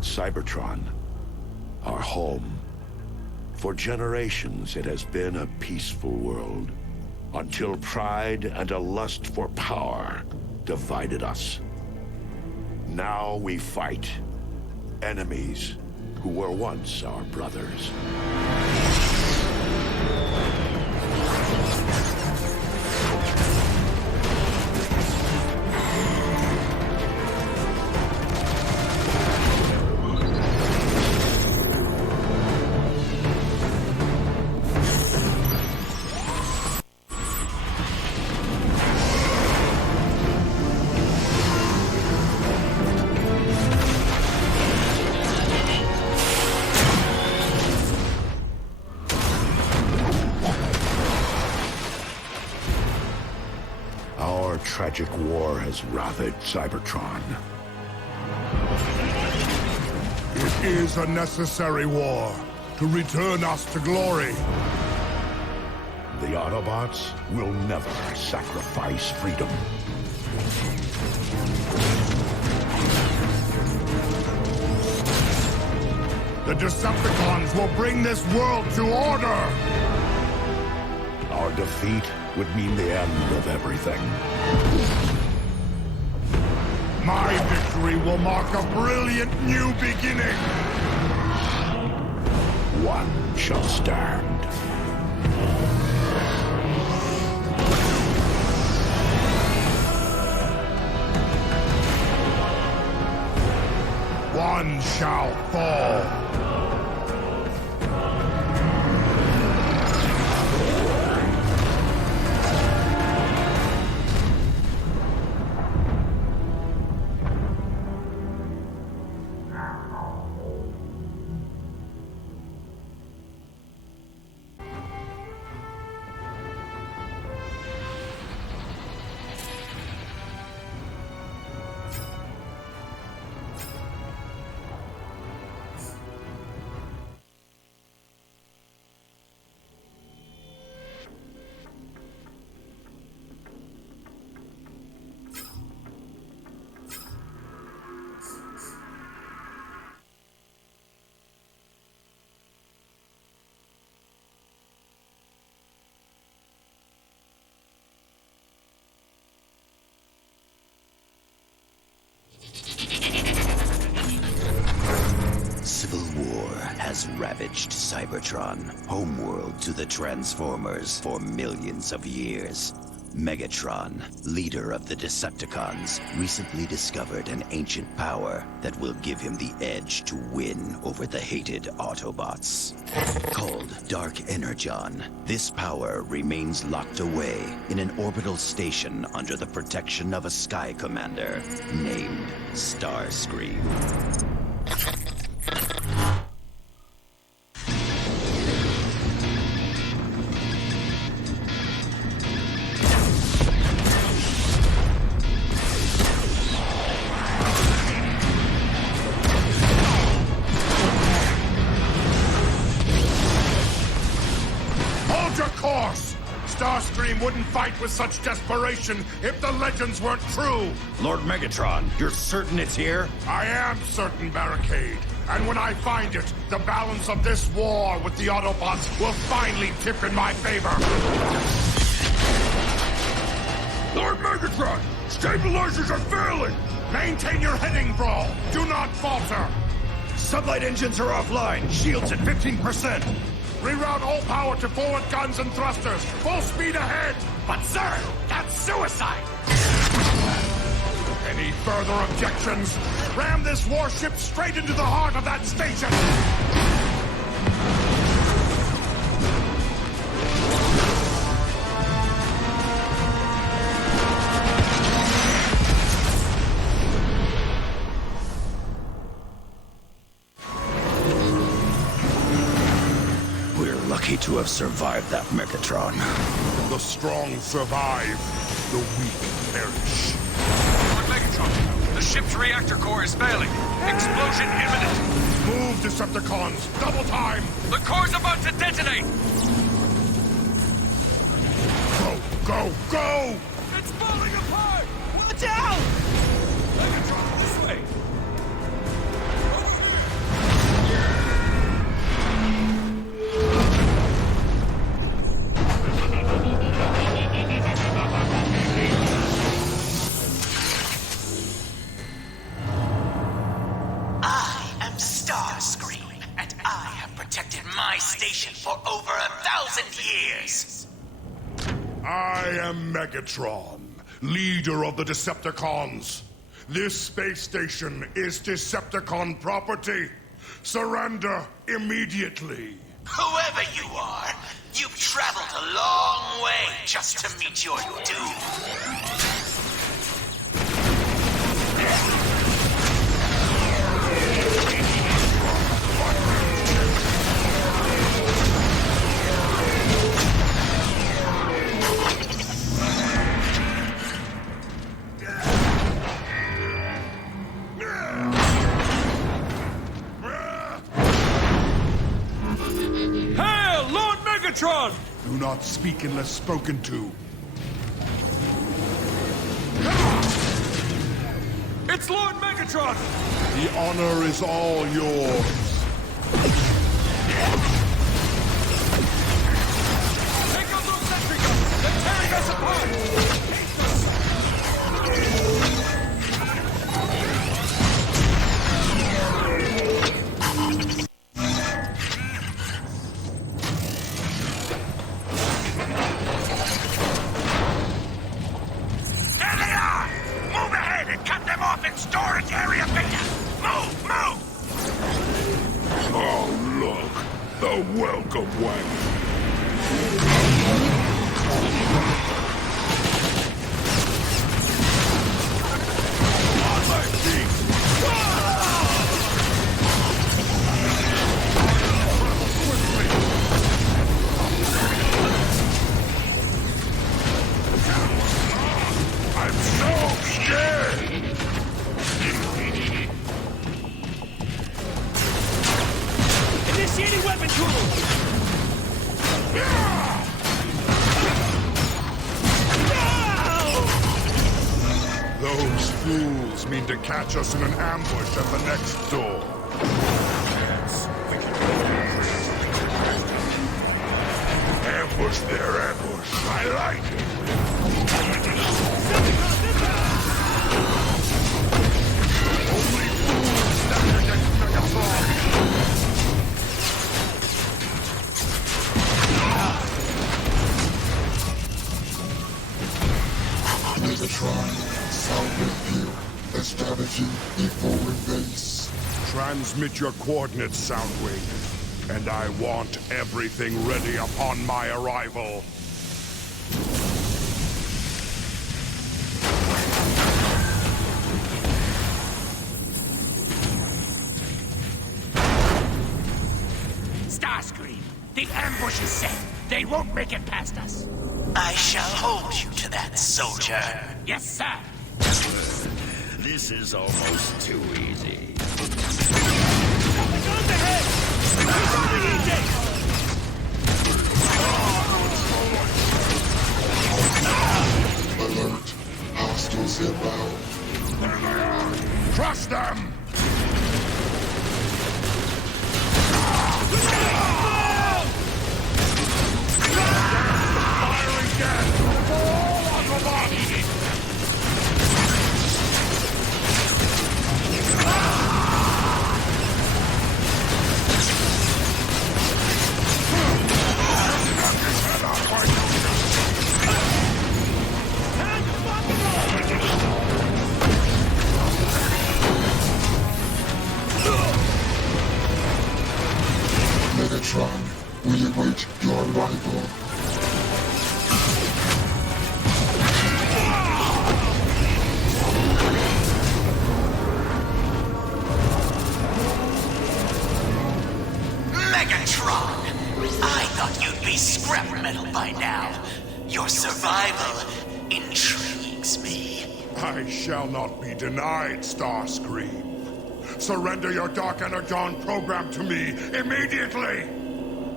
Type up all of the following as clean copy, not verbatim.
Cybertron, our home. For generations, it has been a peaceful world, until pride and a lust for power divided us. Now we fight enemies who were once our brothers. Our tragic war has ravaged Cybertron. It is a necessary war to return us to glory. The Autobots will never sacrifice freedom. The Decepticons will bring this world to order! Our defeat would mean the end of everything. My victory will mark a brilliant new beginning! One shall stand. One shall fall. Civil war has ravaged Cybertron, homeworld to the Transformers for millions of years. Megatron, leader of the Decepticons, recently discovered an ancient power that will give him the edge to win over the hated Autobots. Called Dark Energon, this power remains locked away in an orbital station under the protection of a Sky Commander named Starscream. Starscream wouldn't fight with such desperation if the legends weren't true! Lord Megatron, you're certain it's here? I am certain, Barricade. And when I find it, the balance of this war with the Autobots will finally tip in my favor! Lord Megatron! Stabilizers are failing! Maintain your heading, Brawl! Do not falter! Sublight engines are offline. Shields at 15%. Reroute all power to forward guns and thrusters. Full speed ahead. But sir, that's suicide. Any further objections? Ram this warship straight into the heart of that station. Lucky to have survived that, Megatron. The strong survive, the weak perish. Lord Megatron, the ship's reactor core is failing. Explosion imminent. Move, Decepticons! Double time! The core's about to detonate! Go, go, go! It's falling apart! Watch Watch out! Megatron, this way! I am Starscream, and I have protected my station for over 1,000 years. I am Megatron, leader of the Decepticons. This space station is Decepticon property. Surrender immediately. Whoever you are, you've traveled a long way just to meet your doom. Hail, Lord Megatron! Do not speak unless spoken to. It's Lord Megatron! The honor is all yours. Take out those sentry guns! They're tearing us apart! There they are! Move ahead and cut them off in storage area beta! Move, move! Oh, look! The welcome wagon! On my feet! I'm so scared! Initiating weapon tools! Those fools mean to catch us in an ambush at the next door. Ambush their ambush. I like it. Only fools stand against Megatron. Cybertron, Southwest View, establishing a forward base. Transmit your coordinates, Soundwing, and I want everything ready upon my arrival. Starscream, the ambush is set. They won't make it past us. I shall hold you to that, soldier. Yes, sir. This is almost too easy. Guns ahead! Resolving EJ! Alert. Hostiles inbound. There they are! Crush them! Firing again! All on the body! Megatron, we await your arrival. Megatron! I thought you'd be scrap metal by now. Your survival intrigues me. I shall not be denied, Starscream. Surrender your Dark Energon program to me immediately!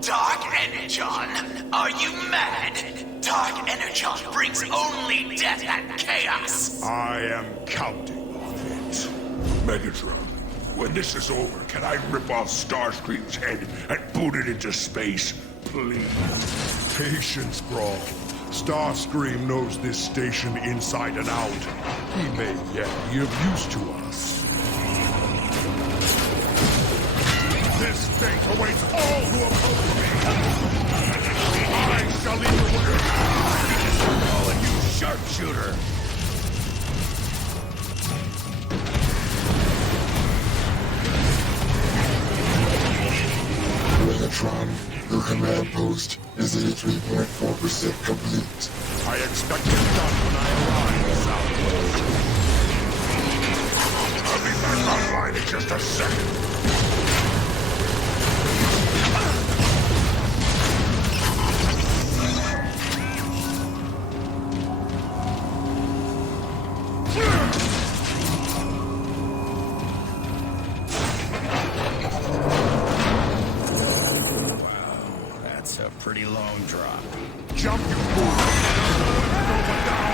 Dark Energon? Are you mad? Dark Energon brings only death and chaos! I am counting on it. Megatron, when this is over, can I rip off Starscream's head and boot it into space, please? Patience, Brawl. Starscream knows this station inside and out. He may yet be of use to us. This fate awaits all who oppose me! I shall lead the way! Calling you sharpshooter! Megatron, your command post is 83.4% complete. I expect it done when I arrive, Southwest. I'll be back online in just a second. That's a pretty long drop. Jump, you fool! Over down!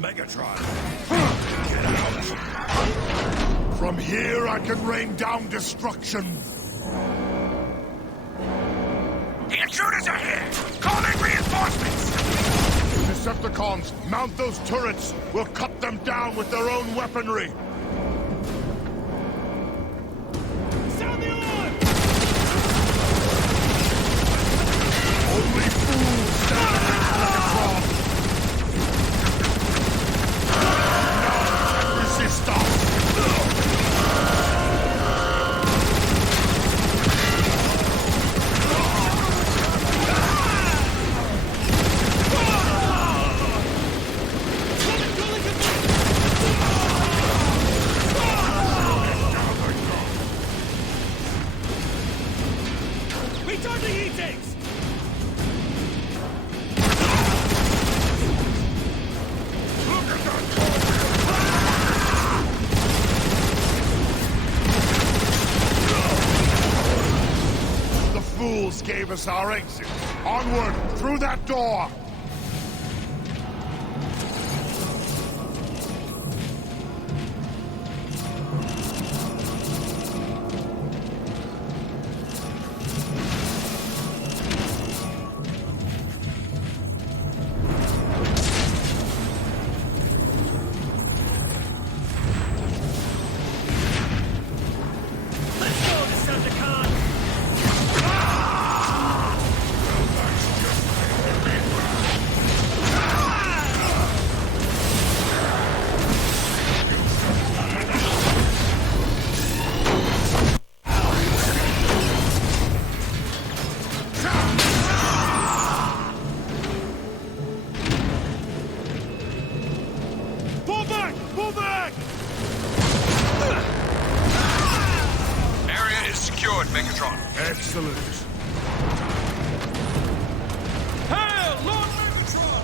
Megatron! Get out! From here, I can rain down destruction. The intruders are here! Calling reinforcements! Decepticons, mount those turrets! We'll cut them down with their own weaponry! Sound the alarm! Only fools stand against Megatron! None can resist us! Recharging E-tanks! Look at that! The fools gave us our exit. Onward, through that door! Let's go, Decepticon! Pull back! Pull back! Area is secured, Megatron. Excellent. Hail, Lord Megatron!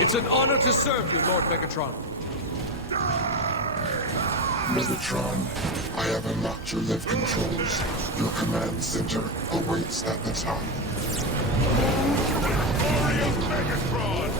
It's an honor to serve you, Lord Megatron. Megatron, I have unlocked your lift controls. Your command center awaits at the top. Glory of Megatron!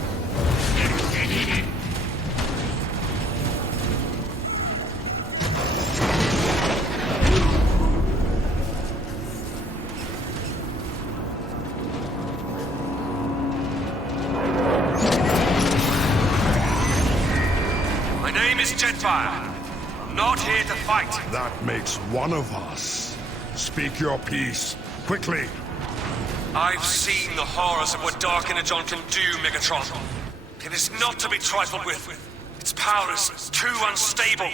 My name is Jetfire. I'm not here to fight. That makes one of us. Speak your piece, quickly. I've seen the horrors of what Dark Energon can do, Megatron. It is not to be trifled with. Its power is too unstable.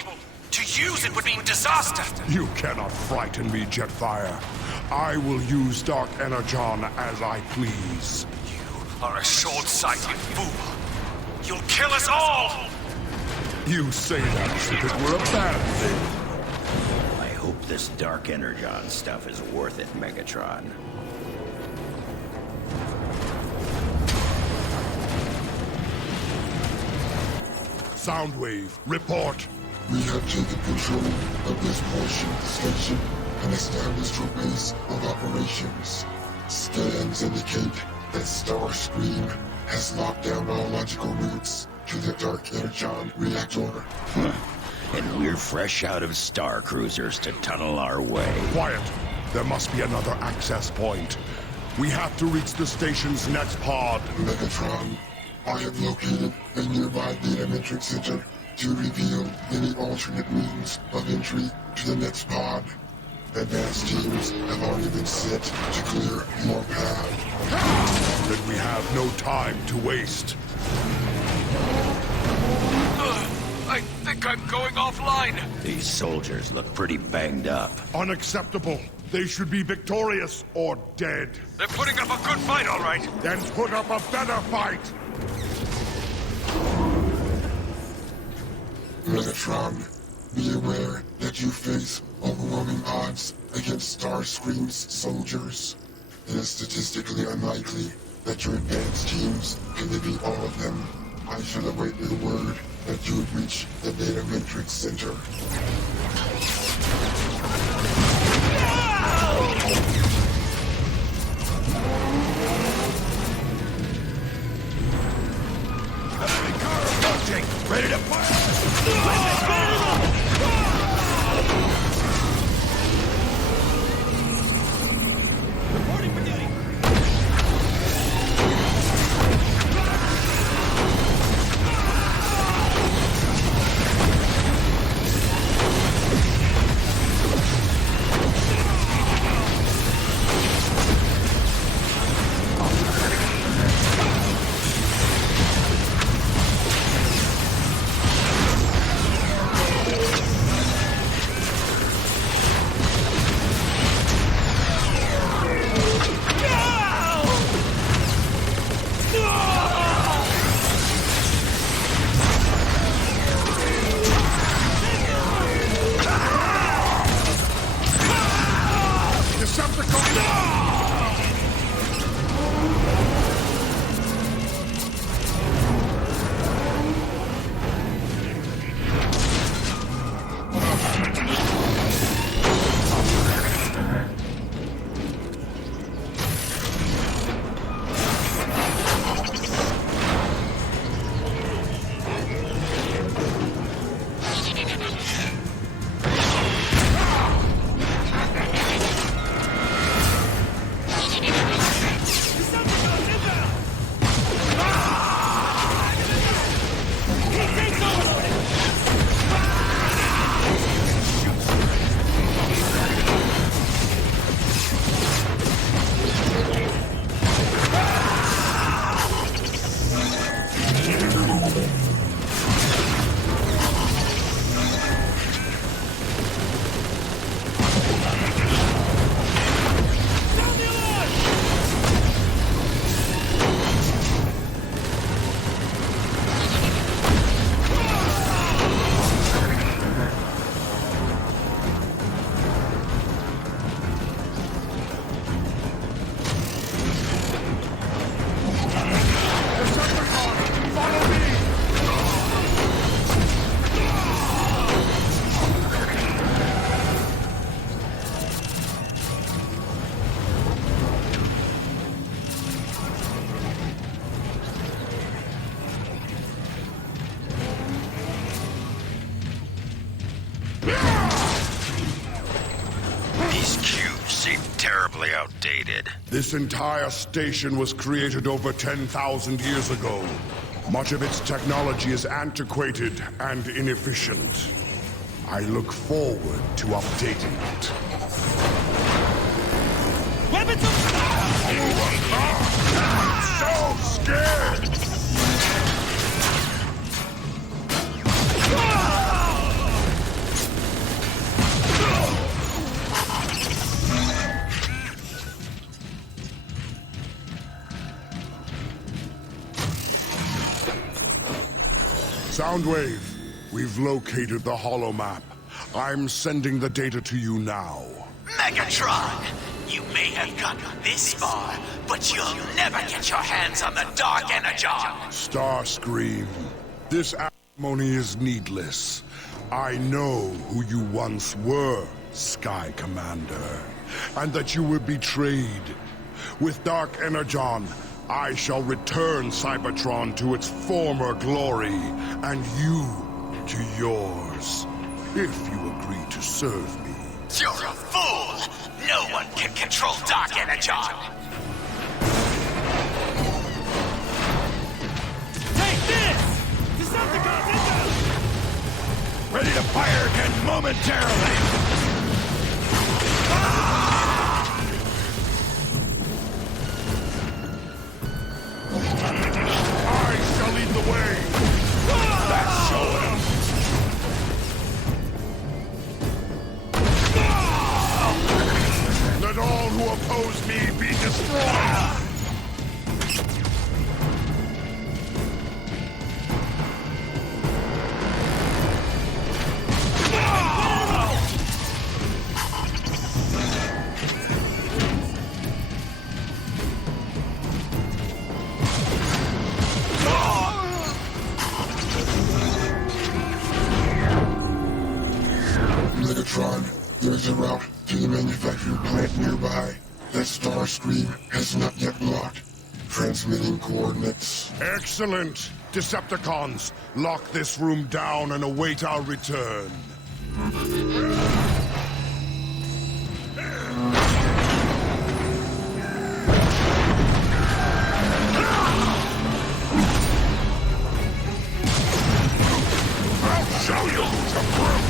To use it would mean disaster. You cannot frighten me, Jetfire. I will use Dark Energon as I please. You are a short-sighted fool. You'll kill us all! You say that as if it were a bad thing. I hope this Dark Energon stuff is worth it, Megatron. Soundwave, report. We have taken control of this portion of the station and established a base of operations. Scans indicate that Starscream has locked down biological routes to the Dark Energon reactor. And we're fresh out of Star Cruisers to tunnel our way. Quiet. There must be another access point. We have to reach the station's next pod. Megatron, I have located a nearby data metric center to reveal any alternate means of entry to the next pod. Advanced teams have already been set to clear your path. Then we have no time to waste. I think I'm going offline. These soldiers look pretty banged up. Unacceptable. They should be victorious or dead. They're putting up a good fight, all right. Then put up a better fight. Megatron, be aware that you face overwhelming odds against Starscream's soldiers. It is statistically unlikely that your advanced teams can defeat all of them. I shall await your word that you would reach the data matrix center. Ready to fire! Reporting for duty! Decepticon! These cubes seem terribly outdated. This entire station was created over 10,000 years ago. Much of its technology is antiquated and inefficient. I look forward to updating it. Weapons So scared! Soundwave, we've located the holomap. I'm sending the data to you now. Megatron! You may have gotten this far, but you'll never get your hands on the Dark Energon! Starscream, this acrimony is needless. I know who you once were, Sky Commander, and that you were betrayed. With Dark Energon, I shall return Cybertron to its former glory, and you to yours, if you agree to serve me. You're a fool! No one can control Dark Energon! Take this! Decepticons inbound! Ready to fire again momentarily! I shall lead the way! That's showing him! Let all who oppose me be destroyed! Megatron, there's a route to the manufacturing plant nearby that Starscream has not yet blocked. Transmitting coordinates. Excellent! Decepticons, lock this room down and await our return. I'll show you who's a brute!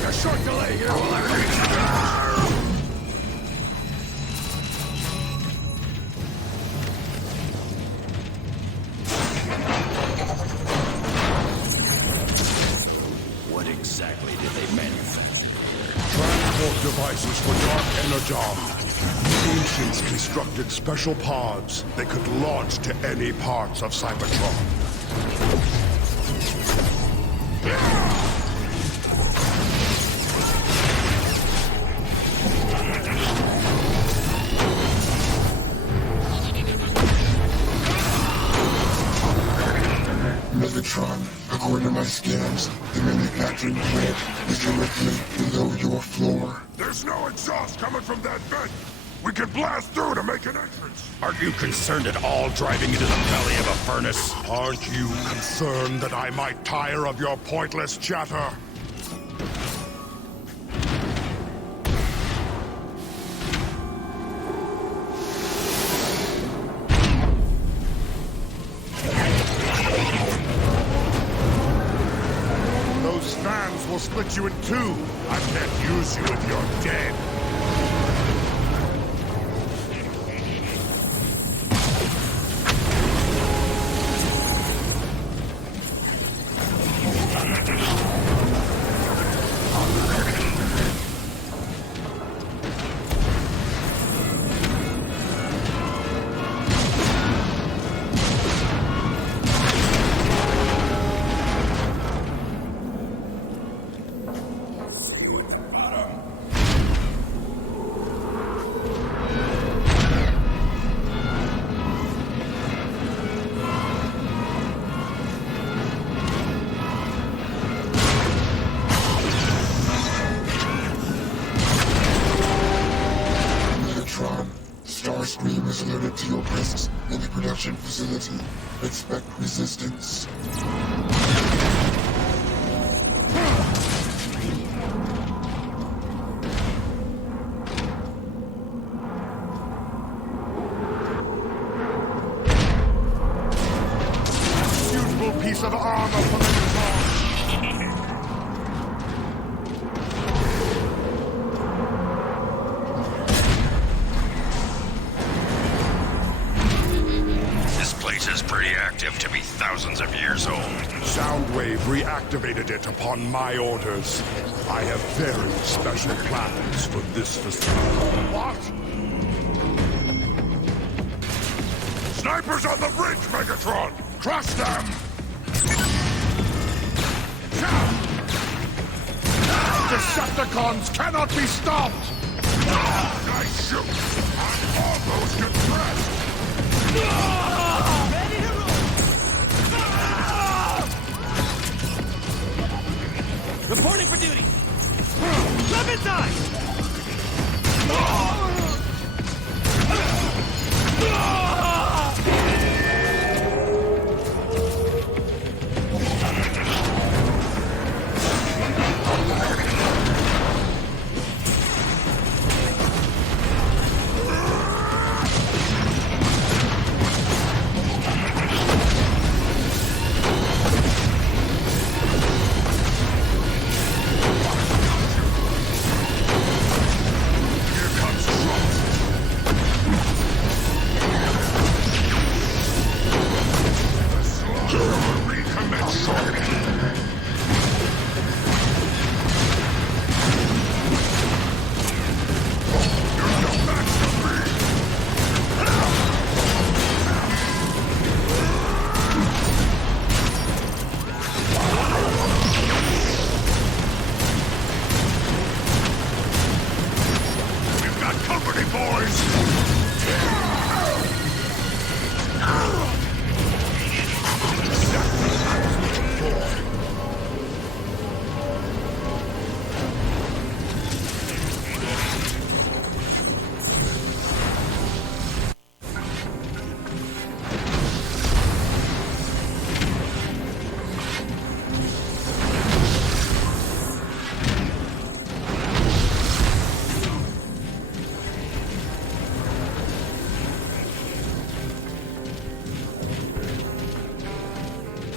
A short delay here while I reach. What exactly did they manufacture? Transport devices for Dark Energon. The ancients constructed special pods they could launch to any parts of Cybertron. Megatron, according to my scans, the manufacturing plant is directly below your floor. There's no exhaust coming from that vent! We can blast through to make an entrance! Aren't you concerned at all driving into the belly of a furnace? Aren't you concerned that I might tire of your pointless chatter? Those fans will split you in two. I can't use you if you're dead. Starscream is alerted to your presence in the production facility. Expect resistance. Beautiful piece of armor for Megatron. This place has pretty active to be thousands of years old. Soundwave reactivated it upon my orders. I have very special plans for this facility. What? Snipers on the bridge, Megatron! Crush them! Decepticons cannot be stopped! Nice shoot! I'm almost impressed! Ready to roll! Reporting for duty! Jump inside!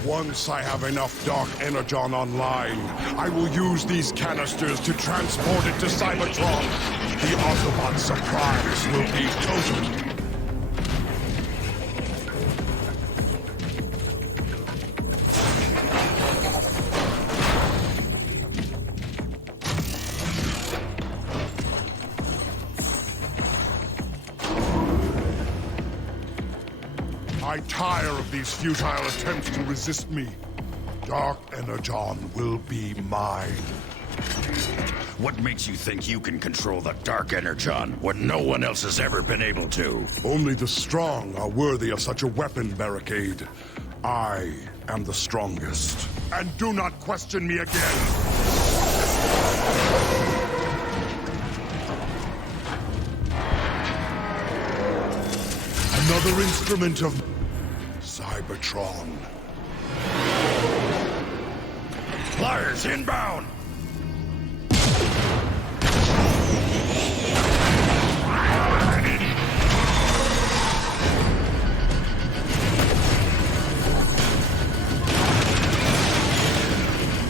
Once I have enough Dark Energon online, I will use these canisters to transport it to Cybertron. The Autobot surprise will be total. I tire of these futile attempts to resist me. Dark Energon will be mine. What makes you think you can control the Dark Energon when no one else has ever been able to? Only the strong are worthy of such a weapon, Barricade. I am the strongest. And do not question me again! Another instrument of Cybertron. Flyers inbound!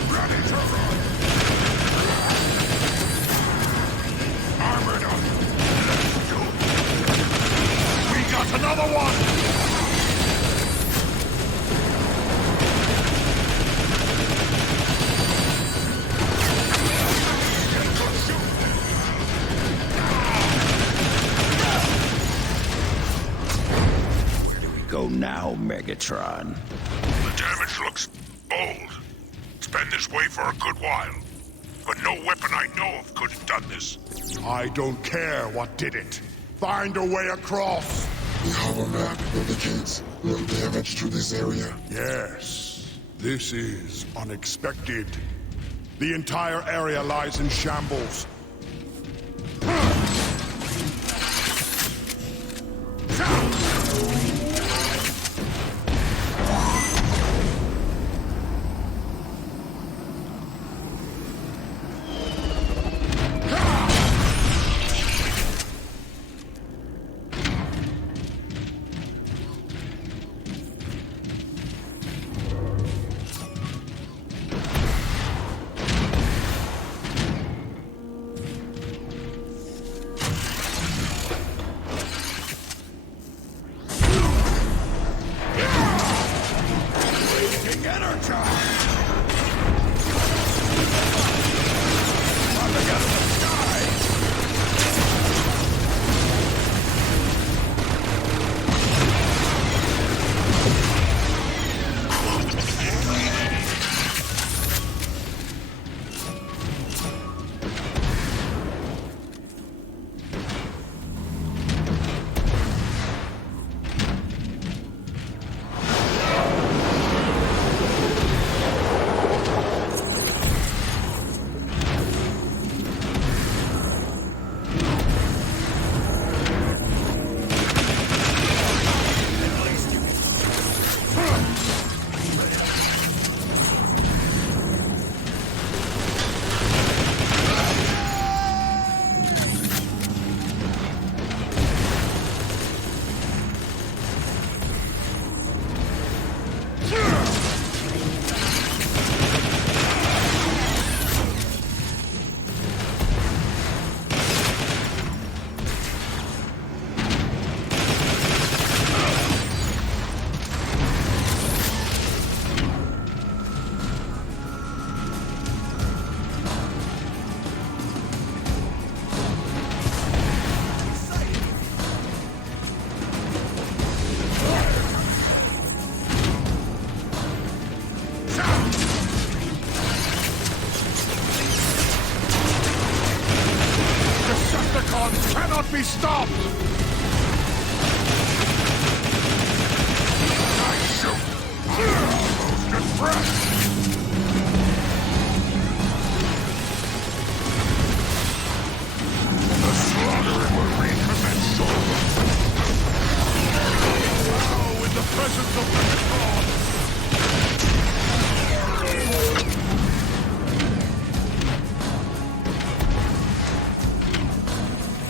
Ready to run! Armored up! Let's go! We got another one! Go now, Megatron. The damage looks old. It's been this way for a good while. But no weapon I know of could have done this. I don't care what did it. Find a way across. The hollow map indicates little damage to this area. Yes, this is unexpected. The entire area lies in shambles.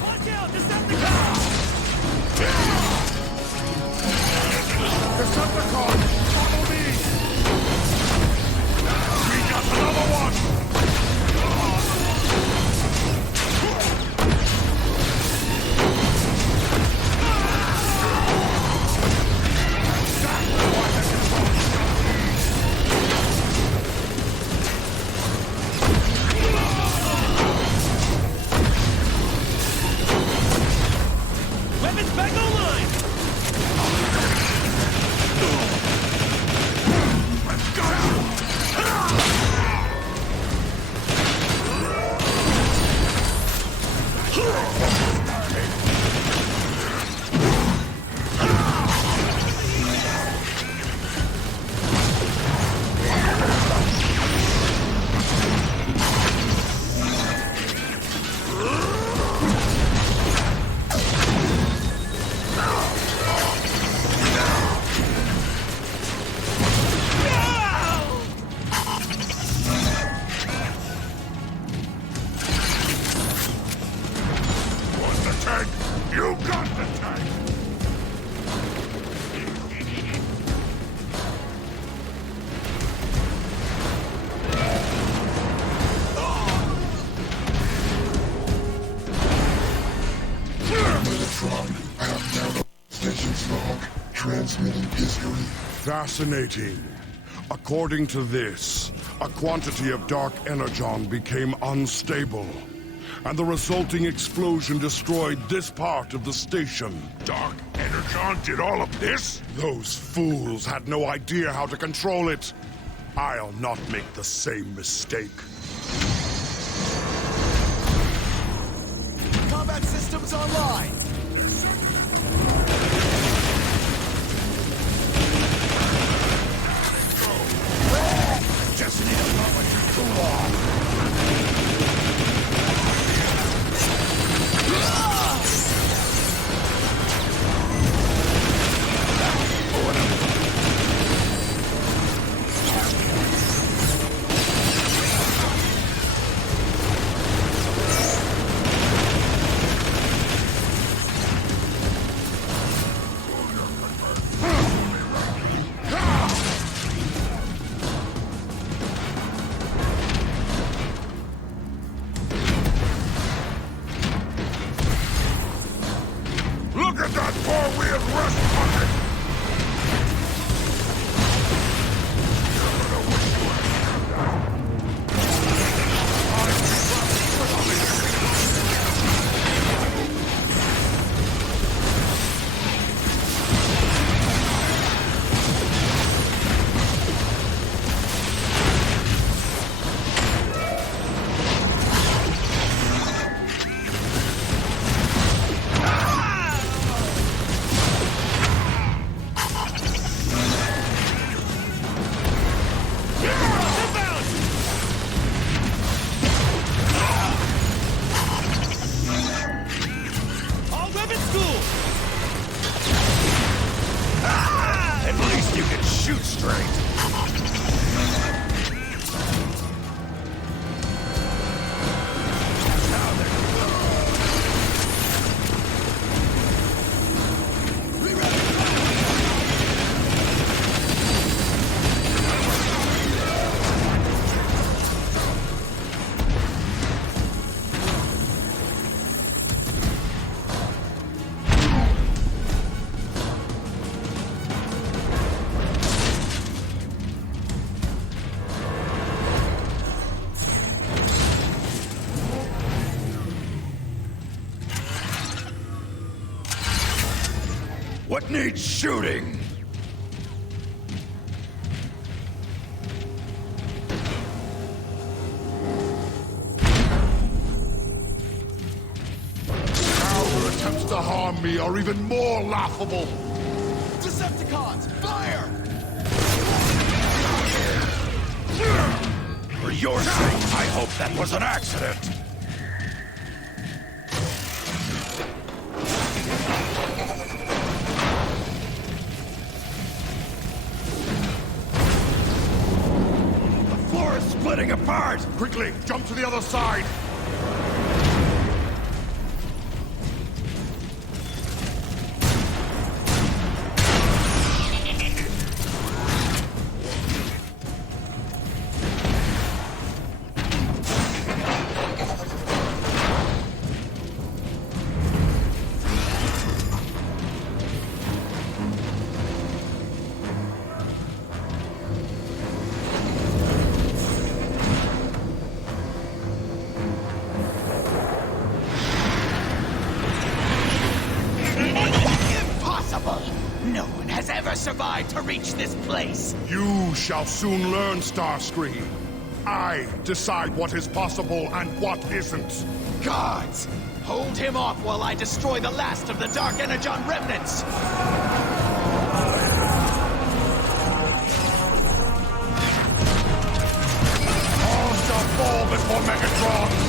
Watch out, Decepticon! Decepticon, follow me! We got another one! Weapons back online! Want the tank? You got the tank! Megatron, I have now station's log, transmitting history. Fascinating. According to this, a quantity of dark energon became unstable, and the resulting explosion destroyed this part of the station. Dark energon did all of this? Those fools had no idea how to control it. I'll not make the same mistake. Combat systems online. Just need a moment to cool off. Look at that four-wheeled rust bucket! All weapons school! At least you can shoot straight. What needs shooting? Now attempts to harm harm me are even more laughable! Decepticons, fire! For your sake, I hope that was an accident! The floor is splitting apart! Quickly, jump to the other side! No one has ever survived to reach this place! You shall soon learn, Starscream. I decide what is possible and what isn't. Guards! Hold him off while I destroy the last of the Dark Energon remnants! All shall fall before Megatron!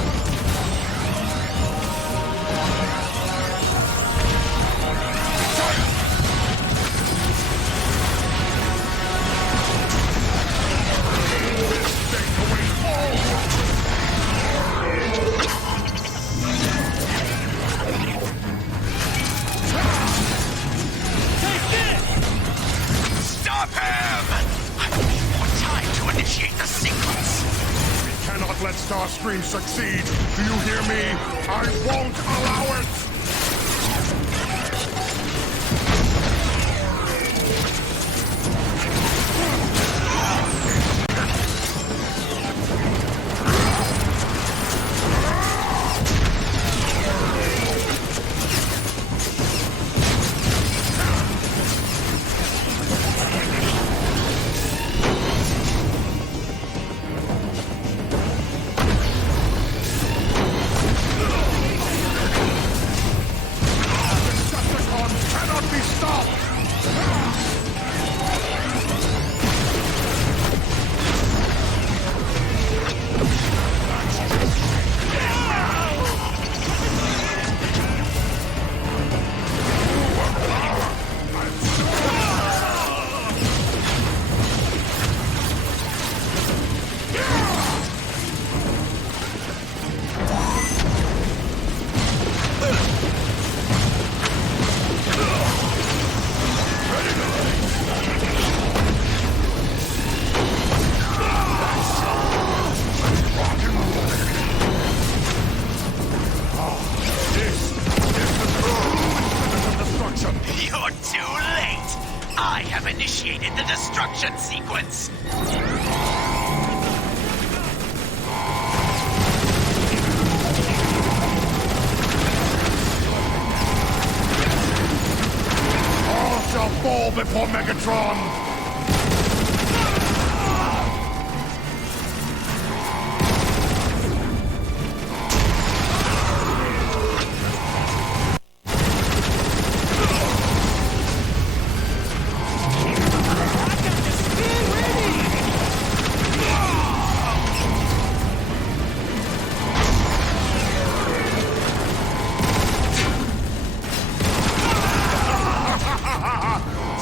Let Starscream succeed. Do you hear me? I won't allow it! Initiated the destruction sequence! All shall fall before Megatron!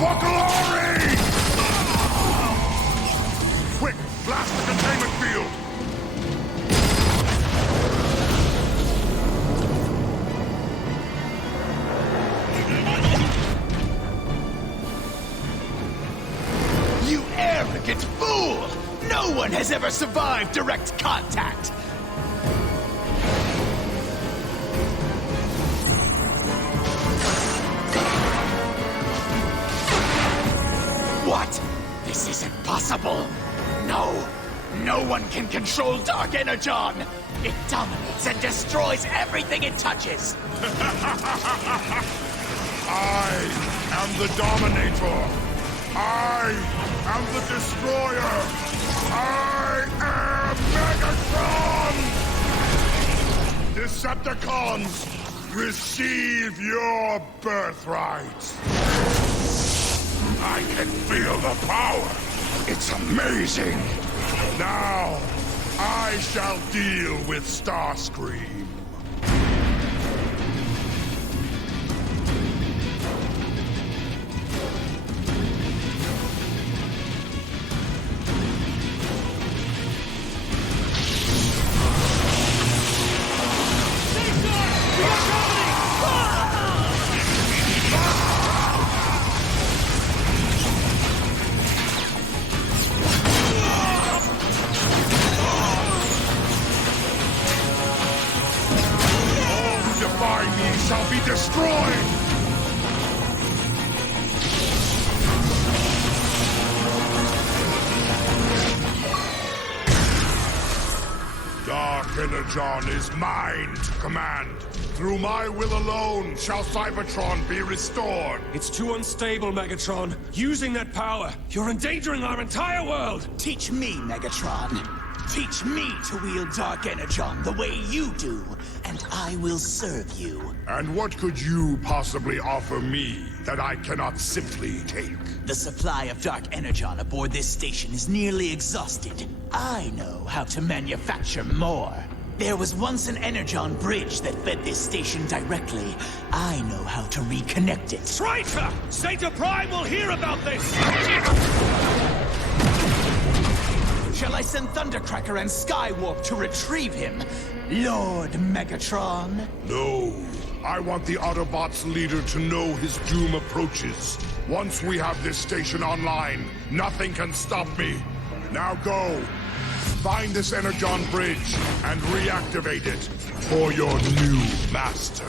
For glory! Quick, blast the containment field! You arrogant fool! No one has ever survived direct contact! What? This isn't possible! No! No one can control Dark Energon! It dominates and destroys everything it touches! I am the Dominator! I am the Destroyer! I am Megatron! Decepticons! Receive your birthright. I can feel the power. It's amazing. Now, I shall deal with Starscream. Shall be destroyed! Dark Energon is mine to command. Through my will alone shall Cybertron be restored. It's too unstable, Megatron. Using that power, you're endangering our entire world! Teach me, Megatron. Teach me to wield Dark Energon the way you do, and I will serve you. And what could you possibly offer me that I cannot simply take? The supply of Dark Energon aboard this station is nearly exhausted. I know how to manufacture more. There was once an Energon bridge that fed this station directly. I know how to reconnect it. Traitor! Zeta Prime will hear about this! Shall I send Thundercracker and Skywarp to retrieve him, Lord Megatron? No. I want the Autobots' leader to know his doom approaches. Once we have this station online, nothing can stop me. Now go. Find this Energon bridge and reactivate it for your new master.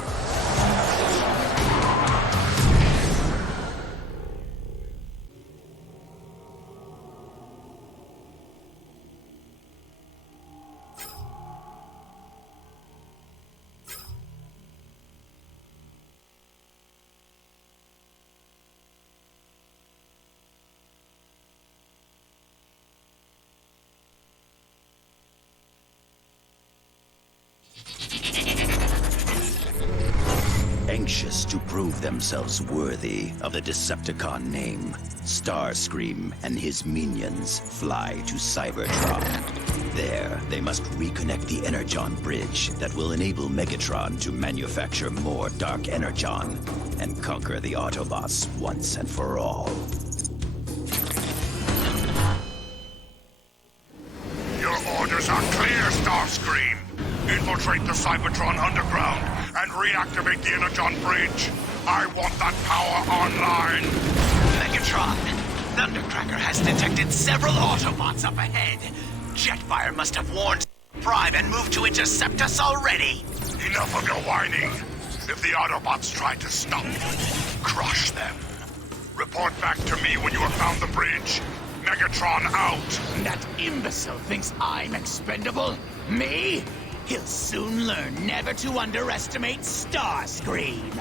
Anxious to prove themselves worthy of the Decepticon name, Starscream and his minions fly to Cybertron. There, they must reconnect the Energon bridge that will enable Megatron to manufacture more Dark Energon and conquer the Autobots once and for all. Your orders are clear, Starscream. Infiltrate the Cybertron underground and reactivate the Energon bridge. I want that power online. Megatron, Thundercracker has detected several Autobots up ahead. Jetfire must have warned Prime and moved to intercept us already. Enough of your whining. If the Autobots try to stop you, crush them. Report back to me when you have found the bridge. Megatron out. That imbecile thinks I'm expendable? Me? He'll soon learn never to underestimate Starscream.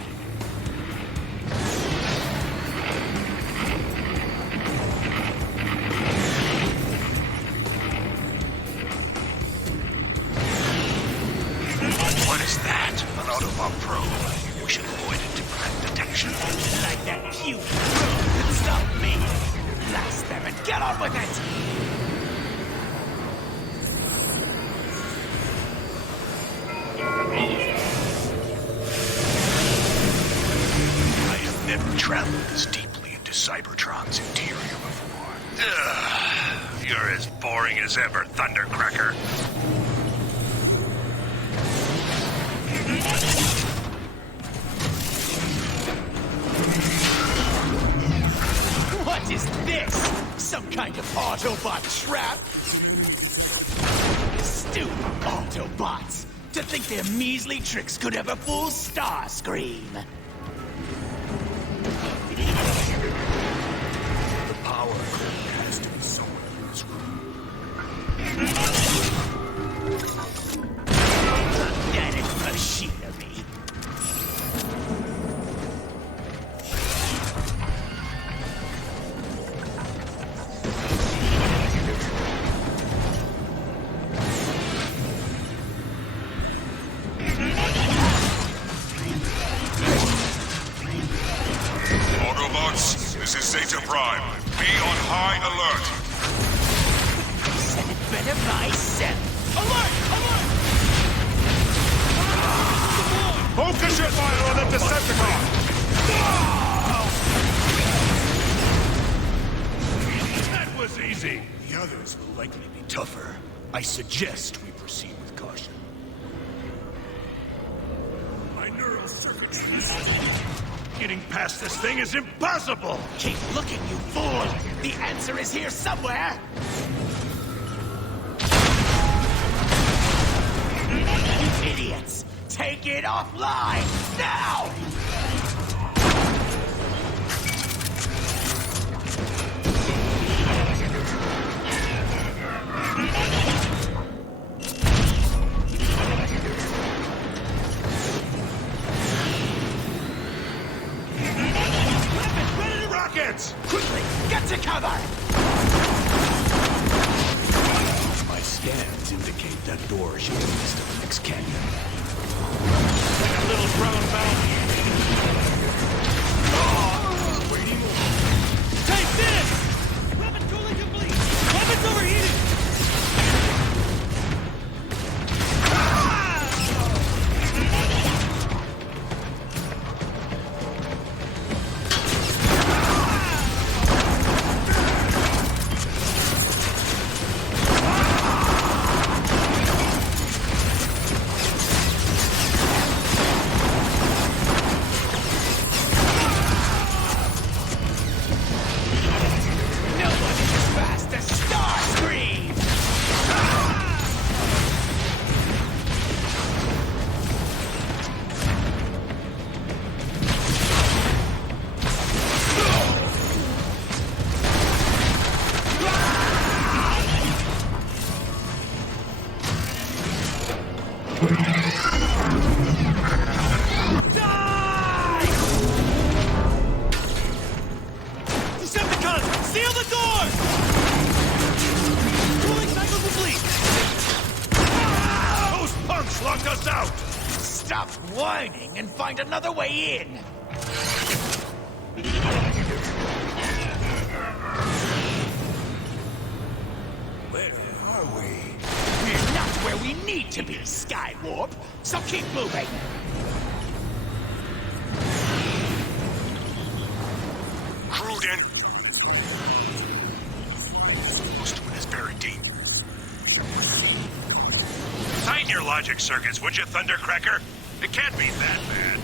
What is that? An Autobot probe. We should avoid it to prevent detection. Like that cute probe could stop me. Blast them and get on with it! I have never traveled this deeply into Cybertron's interior before. Ugh, you're as boring as ever, Thundercracker. What is this? Some kind of Autobot trap? Stupid Autobots! To think their measly tricks could ever fool Starscream! The power has to be somewhere in this room. Pathetic machinery. This is Zeta Prime. Be on high alert. Said it better myself. Alert! Alert! Focus your fire on the Decepticon! That was easy. The others will likely be tougher. I suggest we proceed with caution. My neural circuitry. Getting past this thing is impossible! Keep looking, you fool! The answer is here somewhere! You idiots! Take it offline! Now! Quickly, get to cover! My scans indicate that door should lead us to the next canyon. Like a little brown bounty. Waiting. Take this! Weapon totally complete! Weapon's overheated! Decepticons, seal the door! Cooling cycle complete! Those punks locked us out! Stop whining and find another way in! Where are we? We're not where we need to be, Skywarp, so keep moving! Crude in. Most of it is buried deep. Tighten your logic circuits, would you, Thundercracker? It can't be that bad.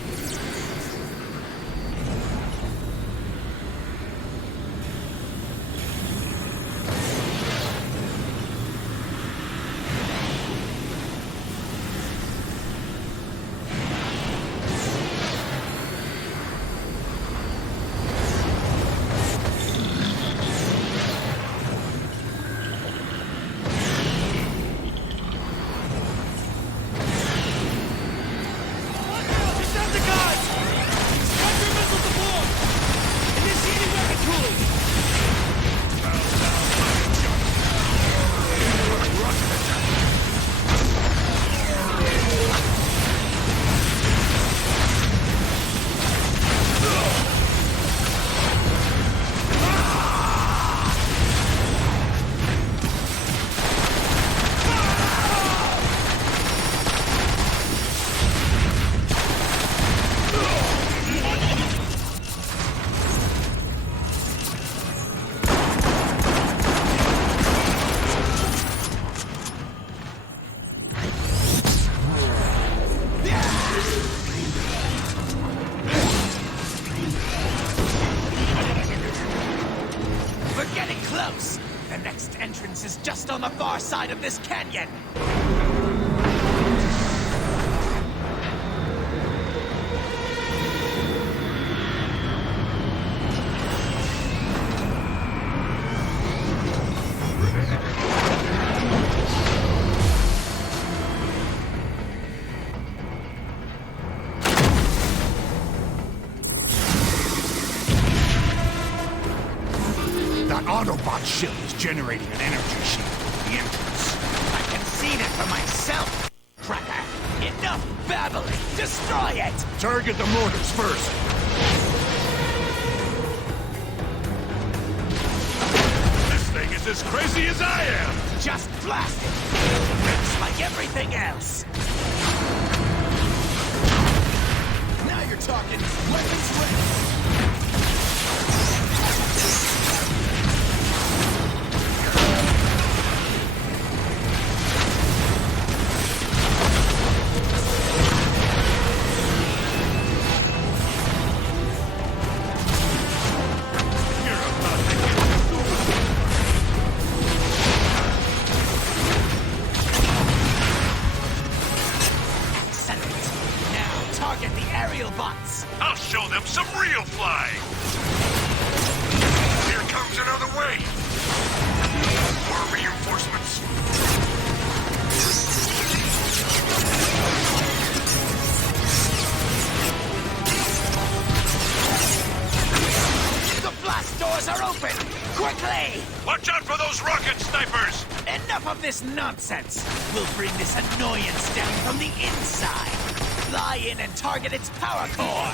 The next entrance is just on the far side of this canyon. That Autobot ship is generating an energy shield at the entrance. I can see that for myself, Cracker. Enough babbling! Destroy it! Target the mortars first. as crazy as I am! Just blast it! It's like everything else! Now you're talking! Weapons ready! I'll show them some real flying! Here comes another wave! More reinforcements! The blast doors are open! Quickly! Watch out for those rocket snipers! Enough of this nonsense! We'll bring this annoyance down from the inside! Fly in and target its power core!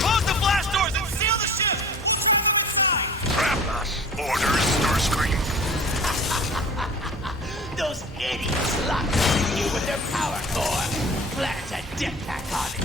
Close the blast doors and seal the ship! Trap us! Orders, Starscream! Those idiots locked us in here with their power core! Plant a dip pack on it!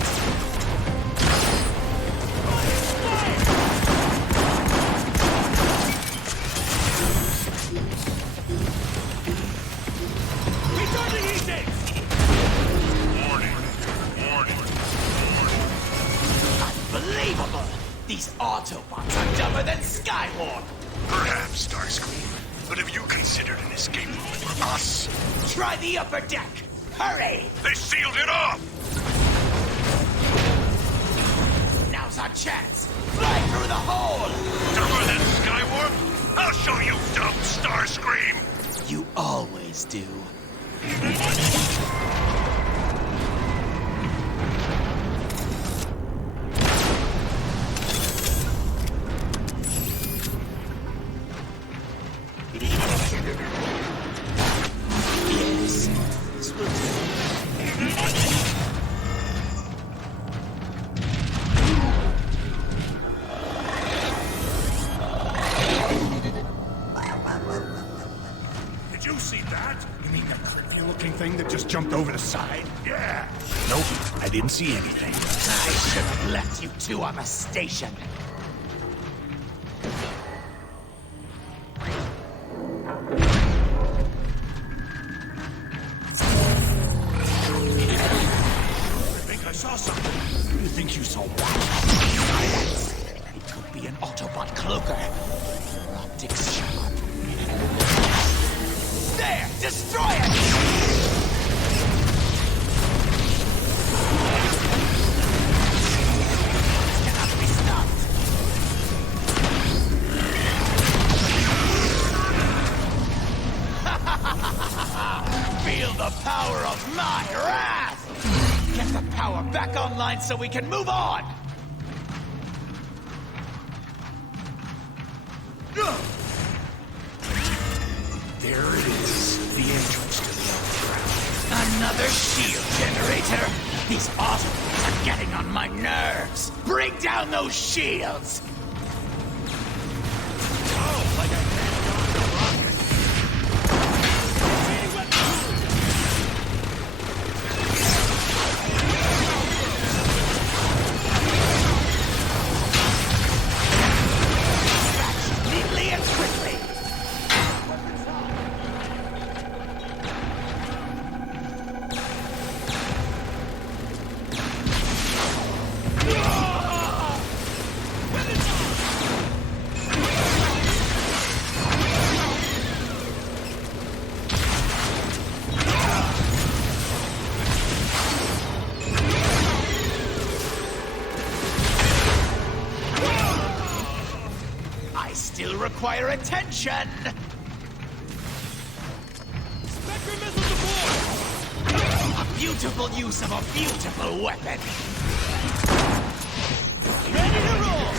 Unbelievable! These Autobots are dumber than Skywarp! Perhaps, Starscream. But have you considered an escape route for us? Try the upper deck! Hurry! They sealed it off! Now's our chance! Fly through the hole! Dumber than Skywarp? I'll show you, dumb Starscream! You always do. Yes, this will do. Did you see that? You mean the creepy-looking thing that just jumped over the side? Yeah! Nope, I didn't see anything. I should have left you two on the station. I saw something. What do you think you saw? Silence! It could be an Autobot cloaker. Your optics sharp. There! Destroy it! Cannot be stopped. Feel the power of my wrath! Get the power back online so we can move on! There it is. The entrance to the underground. Another shield generator! These Autobots are getting on my nerves! Bring down those shields! Oh, like I landed on the rocket. Dispatch neatly and quickly! I still require attention! Spectre missiles aboard! A beautiful use of a beautiful weapon! Ready to roll!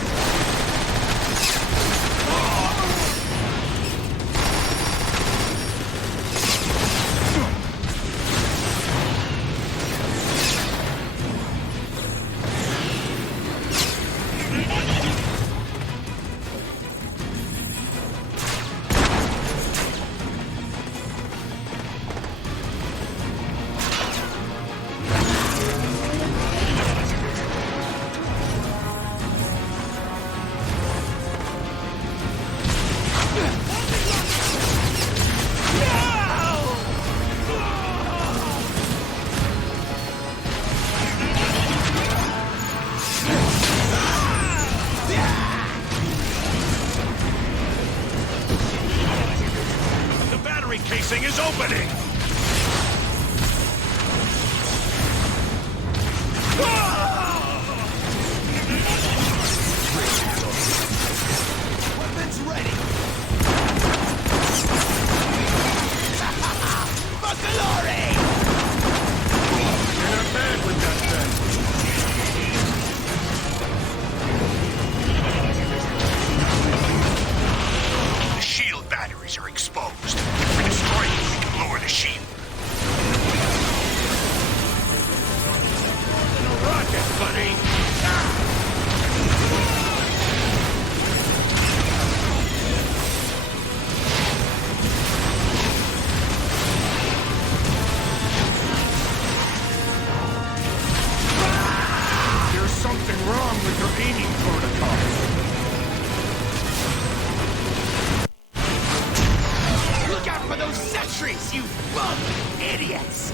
this, you bum idiots!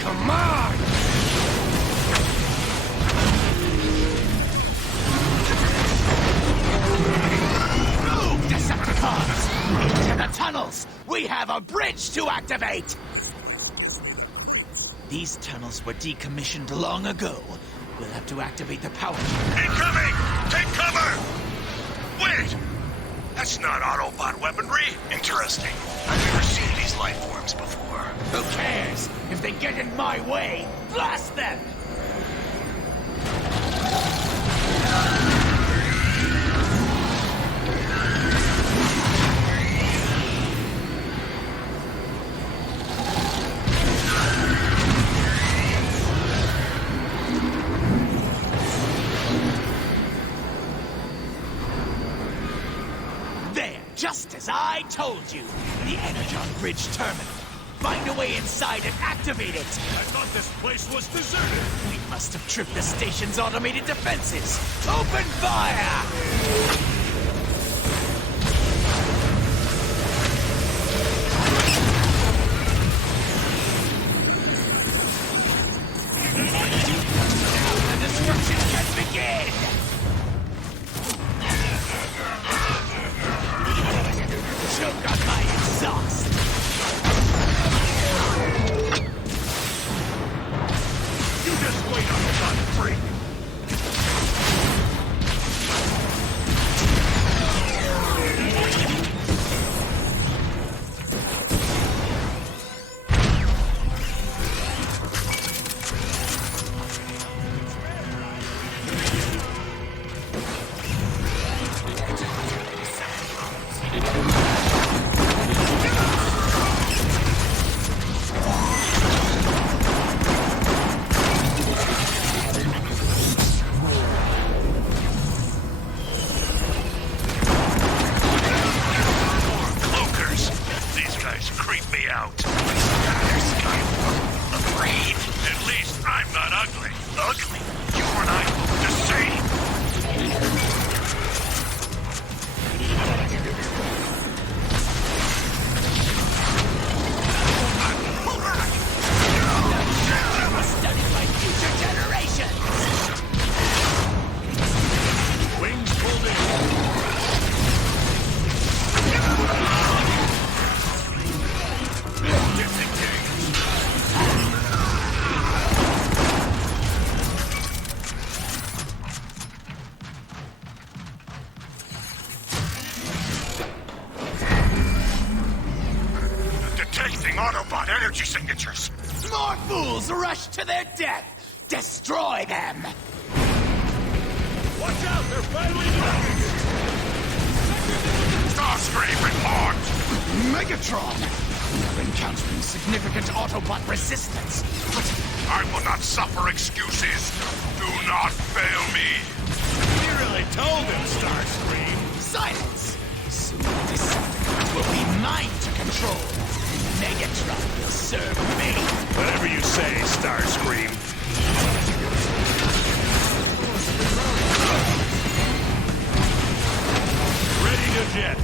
Come on! Move, Decepticons! Into the tunnels! We have a bridge to activate! These tunnels were decommissioned long ago. We'll have to activate the power. Incoming! Take cover! Wait! That's not Autobot weaponry. Interesting. I've never seen these life forms before. Who cares? If they get in my way, blast them! Just as I told you, the Energon Bridge Terminal. Find a way inside and activate it. I thought this place was deserted. We must have tripped the station's automated defenses. Open fire! The destruction can begin! Choke on my exhaust! You just wait on the gun, freak! Autobot energy signatures! More fools rush to their death! Destroy them! Watch out! They're finally back! Starscream report! Megatron! We are encountering significant Autobot resistance, but I will not suffer excuses! Do not fail me! You really told him, Starscream! silence! Soon the Decepticons will be mine to control! Megatron will serve me! Whatever you say, Starscream. Ready to jet!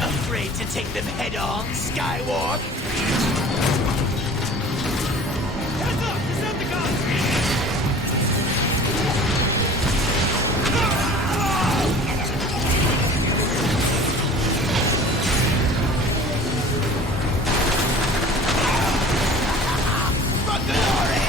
Afraid to take them head-on, Skywalk? Heads up! Decepticons! For glory!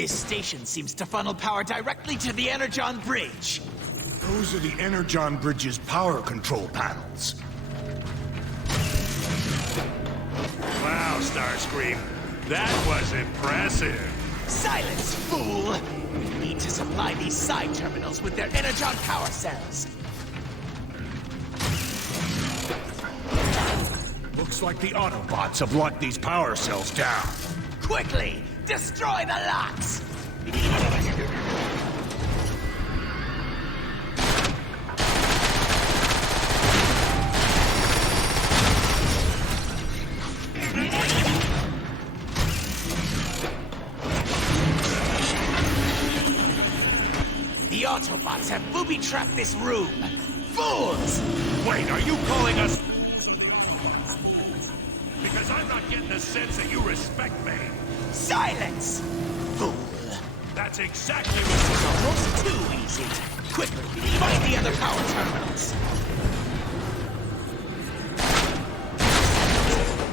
This station seems to funnel power directly to the Energon Bridge. Those are the Energon Bridge's power control panels. Wow, Starscream. That was impressive. Silence, fool! We need to supply these side terminals with their Energon power cells. Looks like the Autobots have locked these power cells down. Quickly, destroy the locks! The Autobots have booby-trapped this room. Fools! Wait, are you calling us... Because I'm not getting the sense that you respect me. Silence! Fool! That's exactly what... Almost too easy. Quickly, find the other power terminals.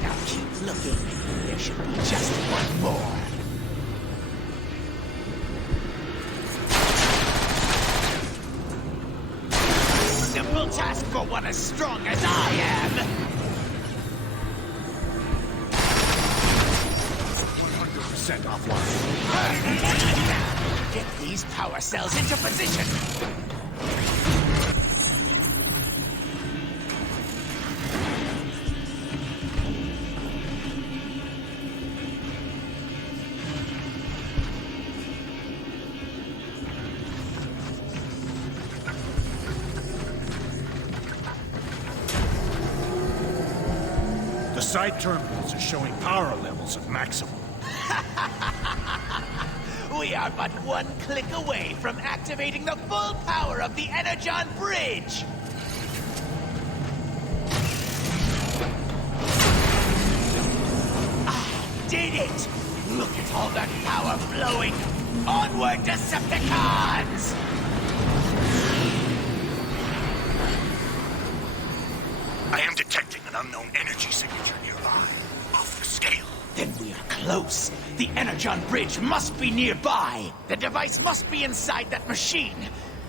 Now keep looking. There should be just one more. Simple task for one as strong as I am. 100% offline. Get these power cells into position. The side terminals are showing power levels of maximum. We are but one click away from activating the full power of the Energon Bridge! I did it! Look at all that power flowing! Onward, Decepticons! I am detecting an unknown energy signature nearby. Off the scale. Then we are close. The Energon Bridge must be nearby. The device must be inside that machine.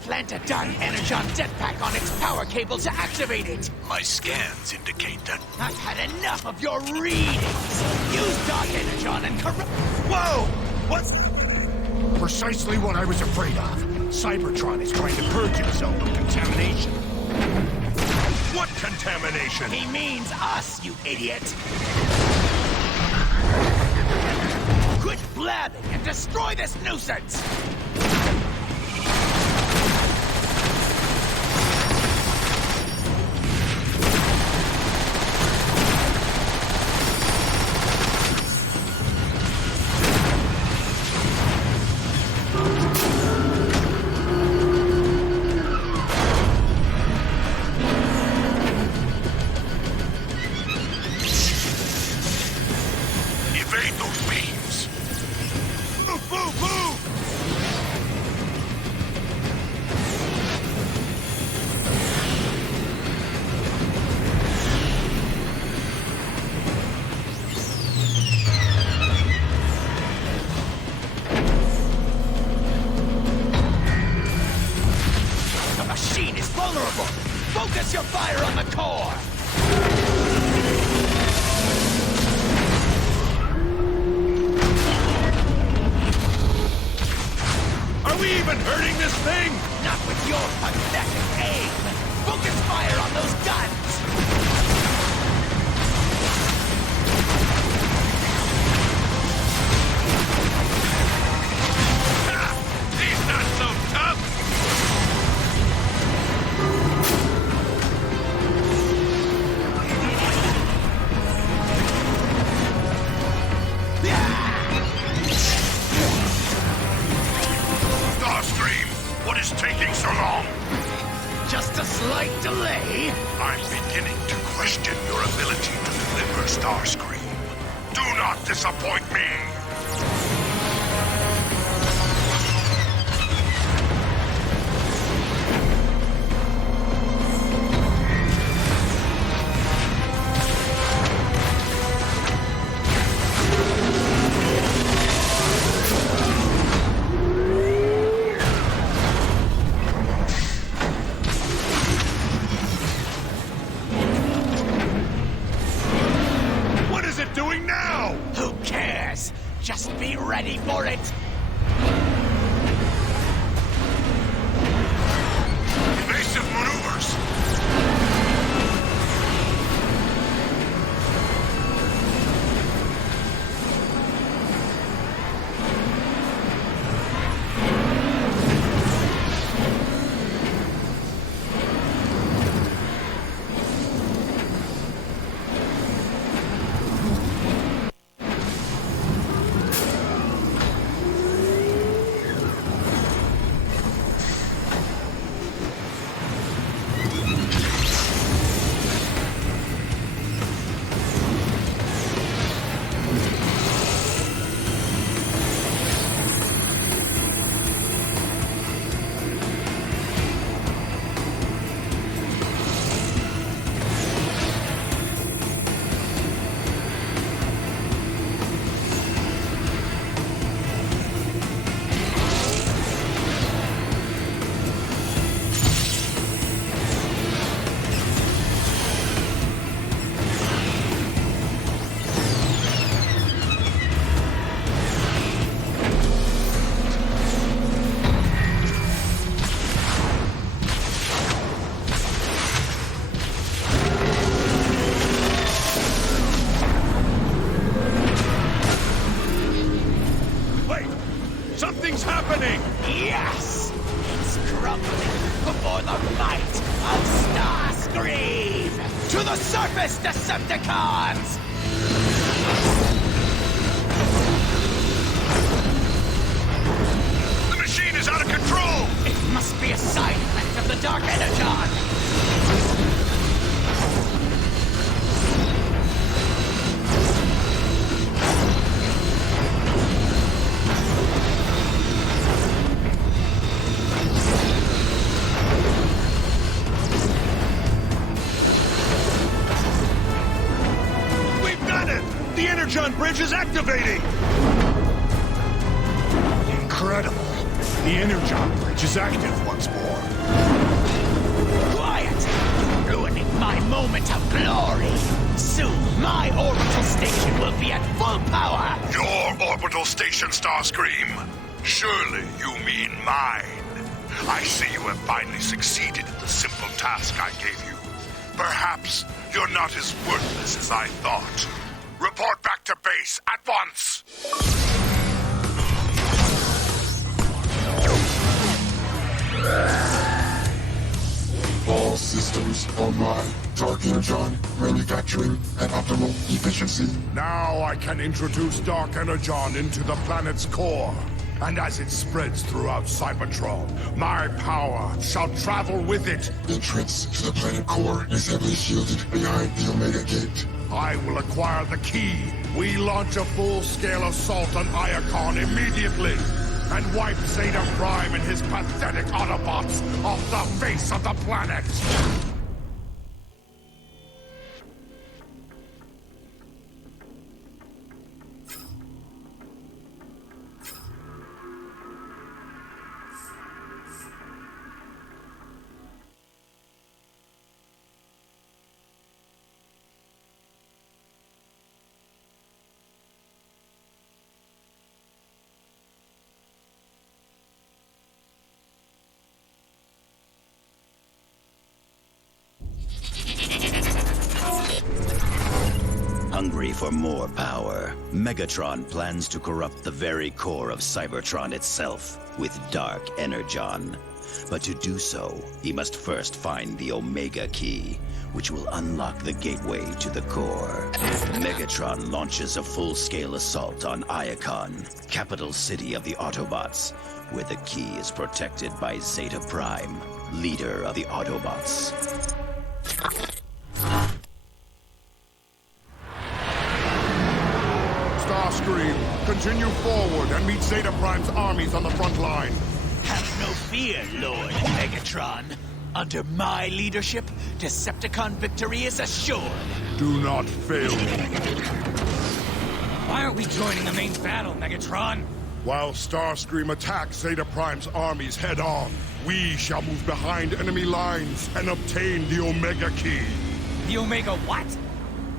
Plant a dark Energon jetpack on its power cable to activate it. My scans indicate that... I've had enough of your readings. Use dark Energon and corrupt... Whoa! What? Precisely what I was afraid of. Cybertron is trying to purge himself of contamination. What contamination? He means us, you idiot! Quit blabbing and destroy this nuisance! Evade those beams. Move, move, move! The machine is vulnerable! Focus your fire on the core! Are we even hurting this thing? Not with your pathetic aim! Focus fire on those guns! He's not so tough! Starscream, what is taking so long? Just a slight delay. I'm beginning to question your ability to deliver, Starscream. Do not disappoint me! Just be ready for it! Evasive maneuvers! Something's happening! Yes! It's crumbling before the might of Starscream! To the surface, Decepticons! The machine is out of control! It must be a side effect of the Dark Energon! The Energon bridge is activating! Incredible. The Energon bridge is active once more. Quiet! You're ruining my moment of glory! Soon, my orbital station will be at full power! Your orbital station, Starscream. Surely you mean mine. I see you have finally succeeded in the simple task I gave you. Perhaps you're not as worthless as I thought. Report back to base at once! All systems online. Dark Energon, manufacturing at optimal efficiency. Now I can introduce Dark Energon into the planet's core. And as it spreads throughout Cybertron, my power shall travel with it. Entrance to the planet core is heavily shielded behind the Omega Gate. I will acquire the key. We launch a full-scale assault on Iacon immediately. And wipe Zeta Prime and his pathetic Autobots off the face of the planet. Hungry for more power, Megatron plans to corrupt the very core of Cybertron itself with Dark Energon. But to do so, he must first find the Omega Key, which will unlock the gateway to the core. Megatron launches a full-scale assault on Iacon, capital city of the Autobots, where the key is protected by Zeta Prime, leader of the Autobots. Starscream, continue forward and meet Zeta Prime's armies on the front line. Have no fear, Lord Megatron. Under my leadership, Decepticon victory is assured. Do not fail me. Why aren't we joining the main battle, Megatron? While Starscream attacks Zeta Prime's armies head-on, we shall move behind enemy lines and obtain the Omega Key. The Omega what?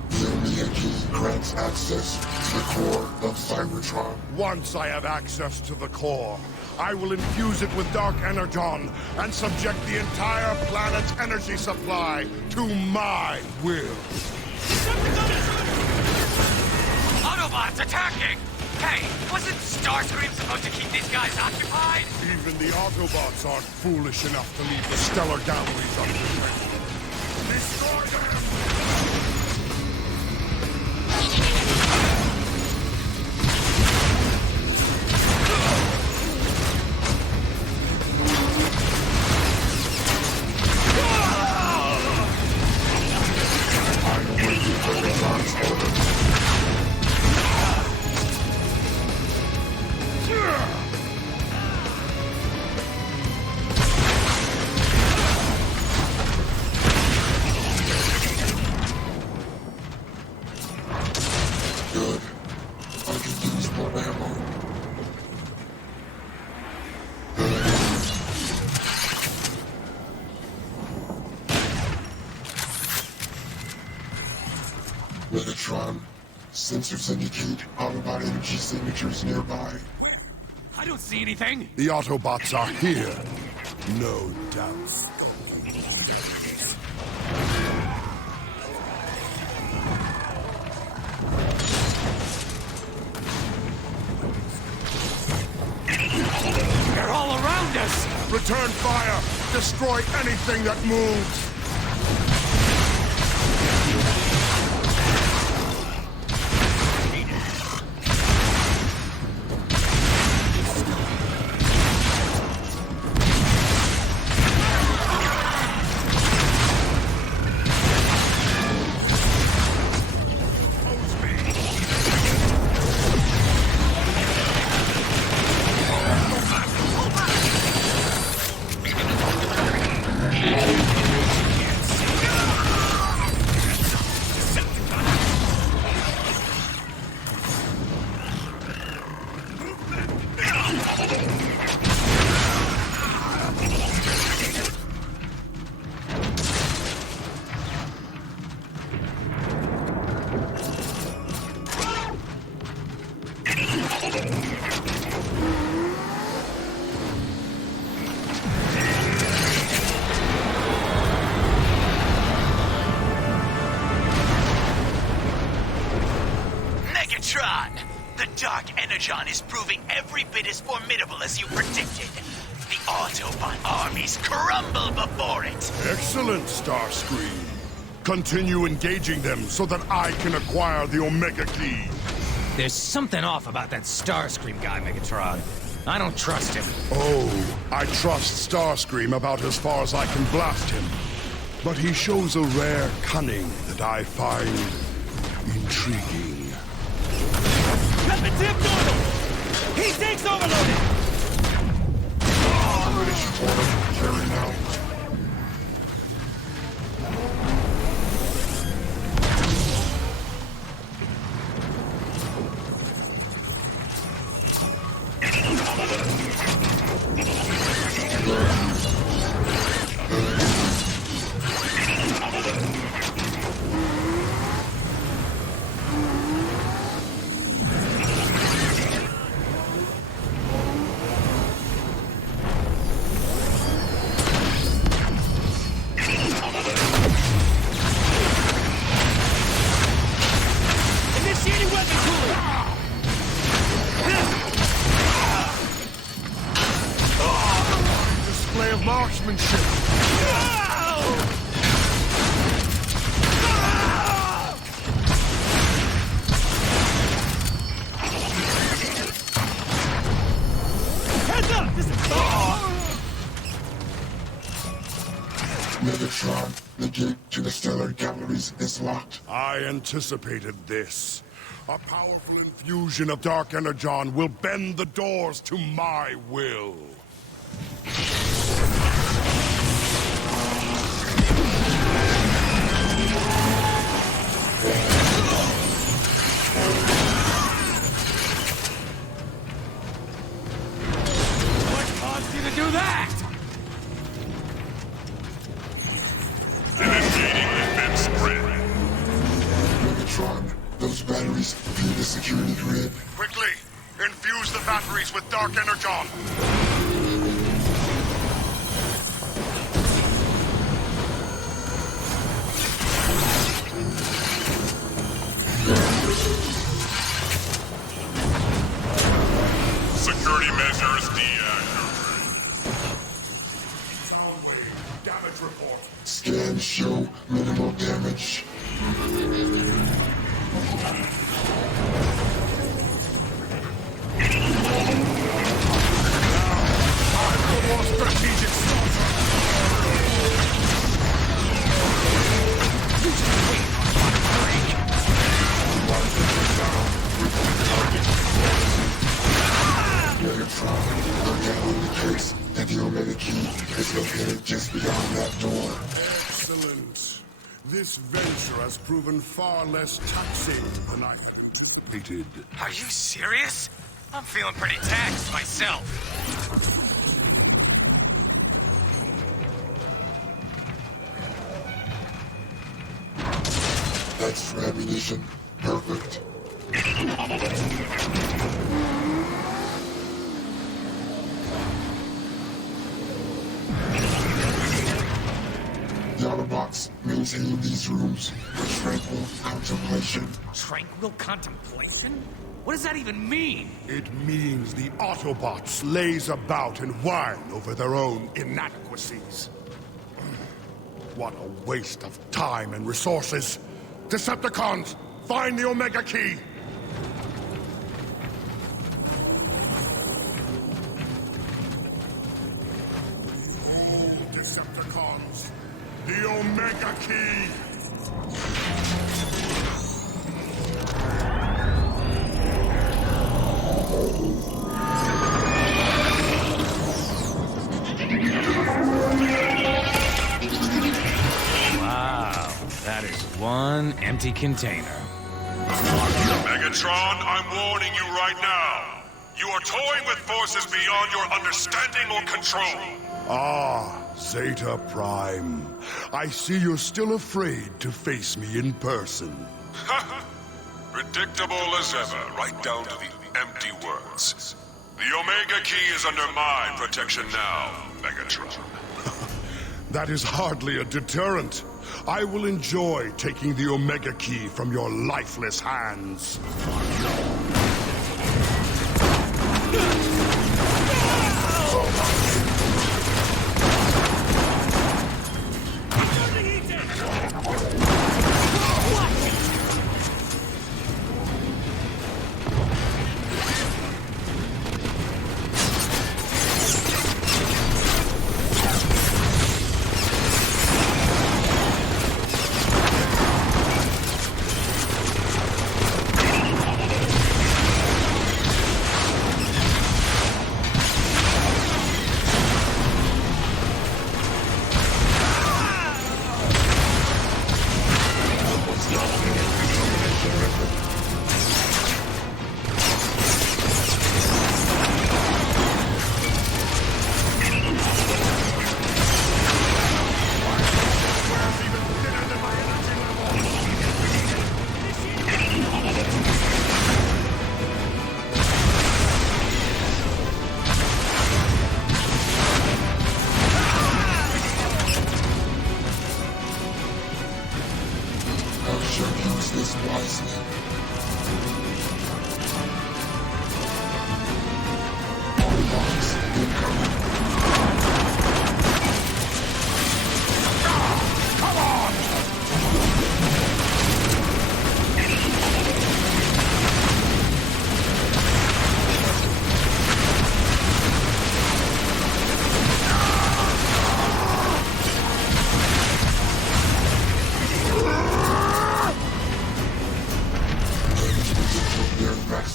The Omega Key grants access to the core of Cybertron. Once I have access to the core, I will infuse it with Dark Energon and subject the entire planet's energy supply to my will. Autobots attacking! Hey, wasn't Starscream supposed to keep these guys occupied? Even the Autobots aren't foolish enough to leave the stellar galleries unprotected. Destroy them! Good. I can use more ammo. Megatron, sensors indicate Autobot energy signatures nearby. I don't see anything. The Autobots are here. No doubts. They're all around us! Return fire! Destroy anything that moves! Megatron! The Dark Energon is proving every bit as formidable as you predicted. The Autobot armies crumble before it. Excellent, Starscream. Continue engaging them so that I can acquire the Omega Key. There's something off about that Starscream guy, Megatron. I don't trust him. Oh, I trust Starscream about as far as I can blast him. But he shows a rare cunning that I find intriguing. Cut the tip normal! He takes overloaded! Mission order carried out. Initiating weapon cooling! Display of marksmanship. Heads up! This is... Megatron, the gate to the stellar galleries is locked. I anticipated this. A powerful infusion of Dark Energon will bend the doors to my will. What caused you to do that? Initiating defense grid. Megatron, those batteries feed the security grid. Quickly, infuse the batteries with Dark Energon. Security measures deactivated. Damage report. Scans show minimal damage. More strategic Megatron, look out on the case that the Omega Key is located just beyond that door. Excellent. This venture has proven far less taxing than I anticipated. Are you serious? I'm feeling pretty taxed myself. That's for ammunition. Perfect. The Autobots maintain these rooms for tranquil contemplation. Tranquil contemplation? What does that even mean? It means the Autobots laze about and whine over their own inadequacies. What a waste of time and resources. Decepticons, find the Omega Key! Oh, Decepticons, the Omega Key! Wow, that is one empty container. Megatron, I'm warning you right now. You are toying with forces beyond your understanding or control. Ah, Zeta Prime. I see you're still afraid to face me in person. Predictable as ever, right down to the empty words. The Omega Key is under my protection now, Megatron. That is hardly a deterrent. I will enjoy taking the Omega Key from your lifeless hands. This wisely. Autobots incoming. Come on!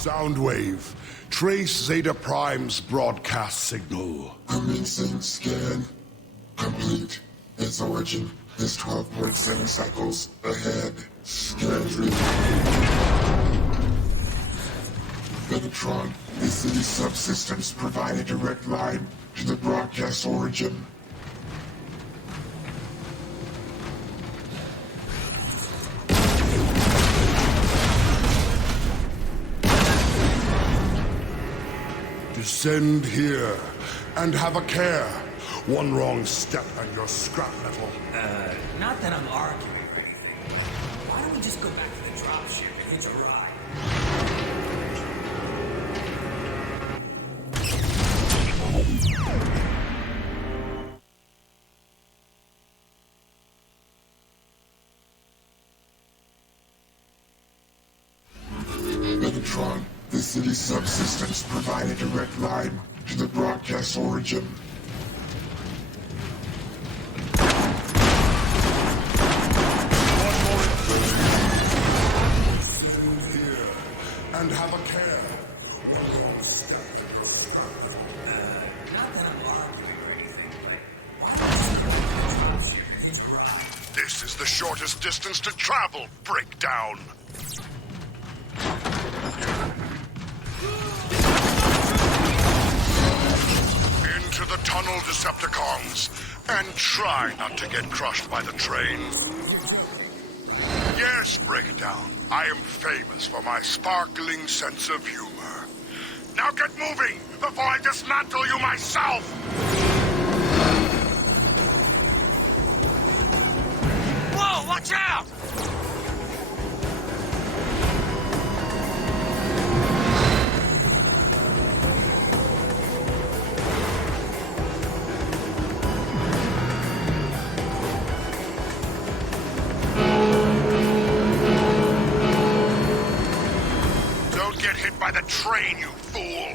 Soundwave. Trace Zeta Prime's broadcast signal. Commencing scan. Complete. Its origin is 12.7 cycles ahead. Scan tree. Megatron, the city subsystems provide a direct line to the broadcast origin. Descend here, and have a care. One wrong step and you're scrap metal. Not that I'm arguing. Why don't we just go back to the dropship and hitch a ride? Megatron, the city's subsystems provide a direct line to the broadcast origin. And have a care. This is the shortest distance to travel, Breakdown. Into the tunnel, Decepticons, and try not to get crushed by the train. Yes, Breakdown, I am famous for my sparkling sense of humor. Now get moving before I dismantle you myself! Whoa, watch out! Don't get hit by the train, you fool!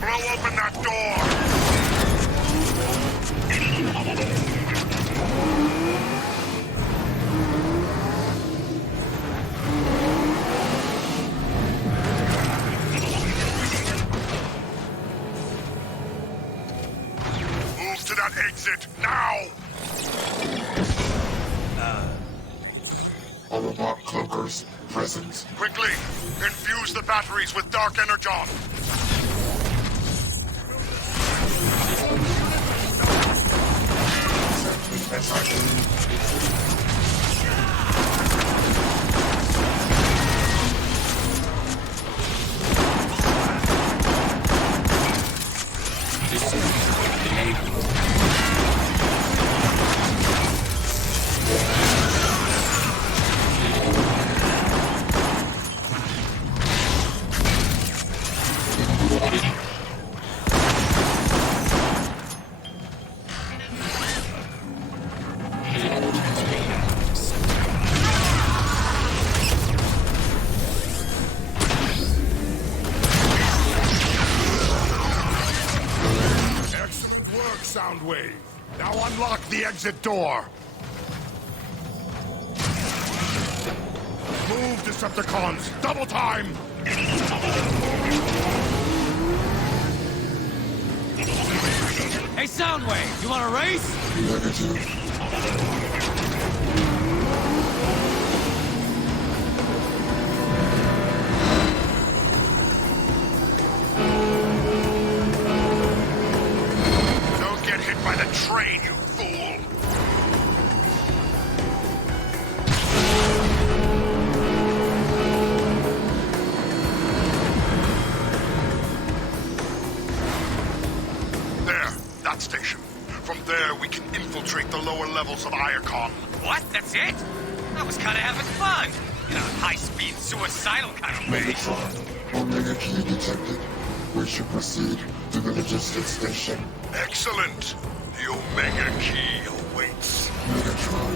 Blow open that door! Move to that exit, now! Autobot cloakers present. Quickly, infuse the batteries with dark energon! Excellent work, Soundwave. Now unlock the exit door. Move, Decepticons. Double time. Hey, Soundwave, you want a race? Negative. Don't get hit by the train, you fool! There, that station. From there, we can infiltrate the lower levels of Iacon. What? That's it? I was kind of having fun. In a high-speed, suicidal kind of way. Megatron, Omega Key detected. We should proceed to the logistics station. Excellent! The Omega Key awaits. Megatron,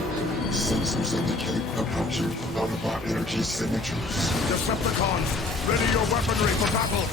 sensors indicate approaching Autobot energy signatures. Decepticons, ready your weaponry for battle.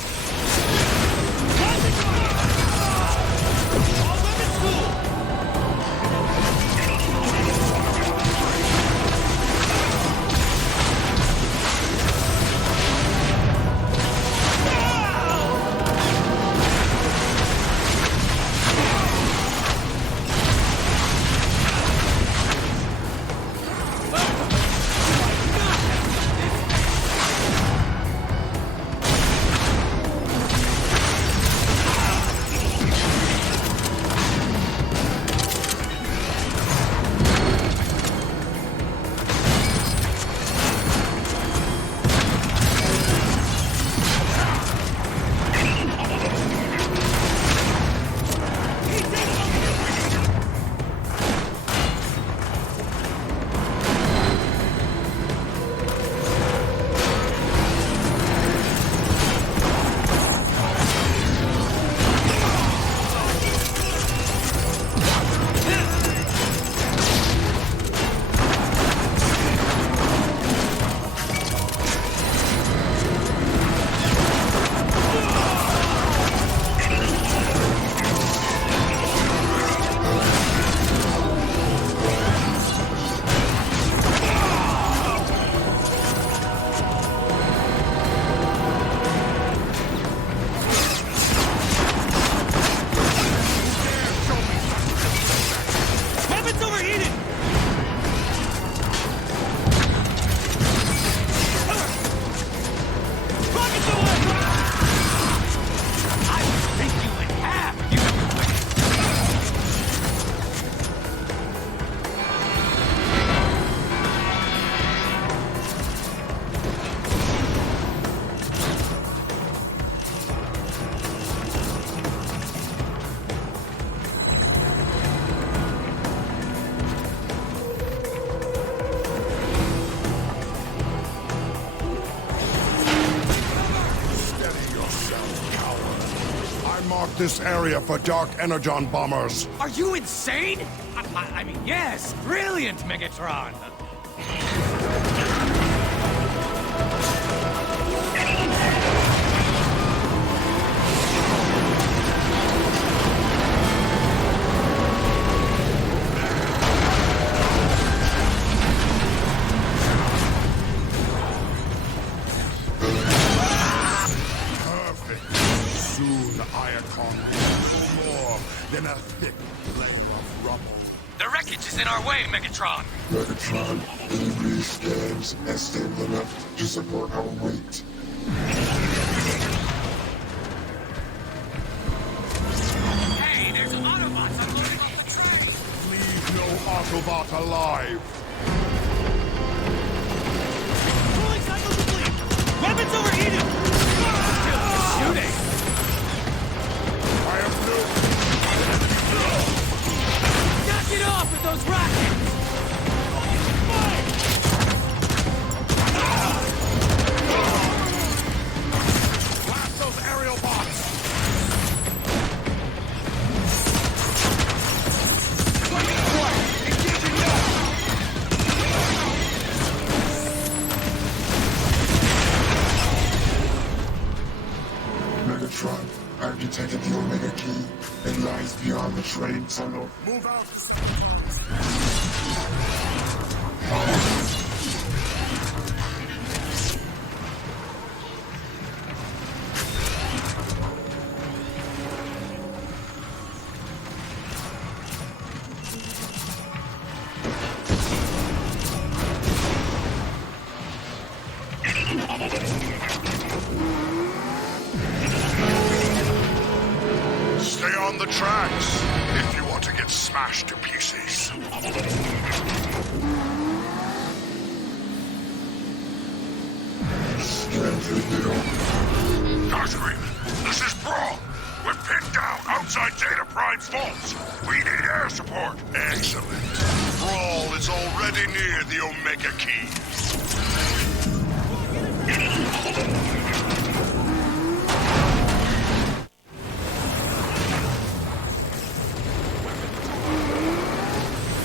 marked this area for Dark Energon bombers. Are you insane? I mean, yes, brilliant, Megatron. Than a thick layer of rubble. The wreckage is in our way, Megatron. Megatron, delivery scans and stable enough to support our weight. Hey, there's Autobots unloading off the train. Leave no Autobot alive. Cooling cycle complete. Weapons overheated. Shooting. I have no... Knock it off with those rockets. Blast those aerial bots. Megatron, I've detected the Omega Key. It lies beyond the train tunnel. Move out. Stay on the tracks if you want to get smashed to pieces. Starscream, this is Brawl. We're pinned down outside Zeta Prime's vaults. We need air support. Excellent. Brawl is already near the Omega Key.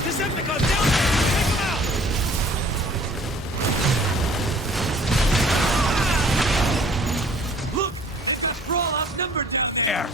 Decepticon down there! Take them out! Look! It's a Brawl outnumbered down there!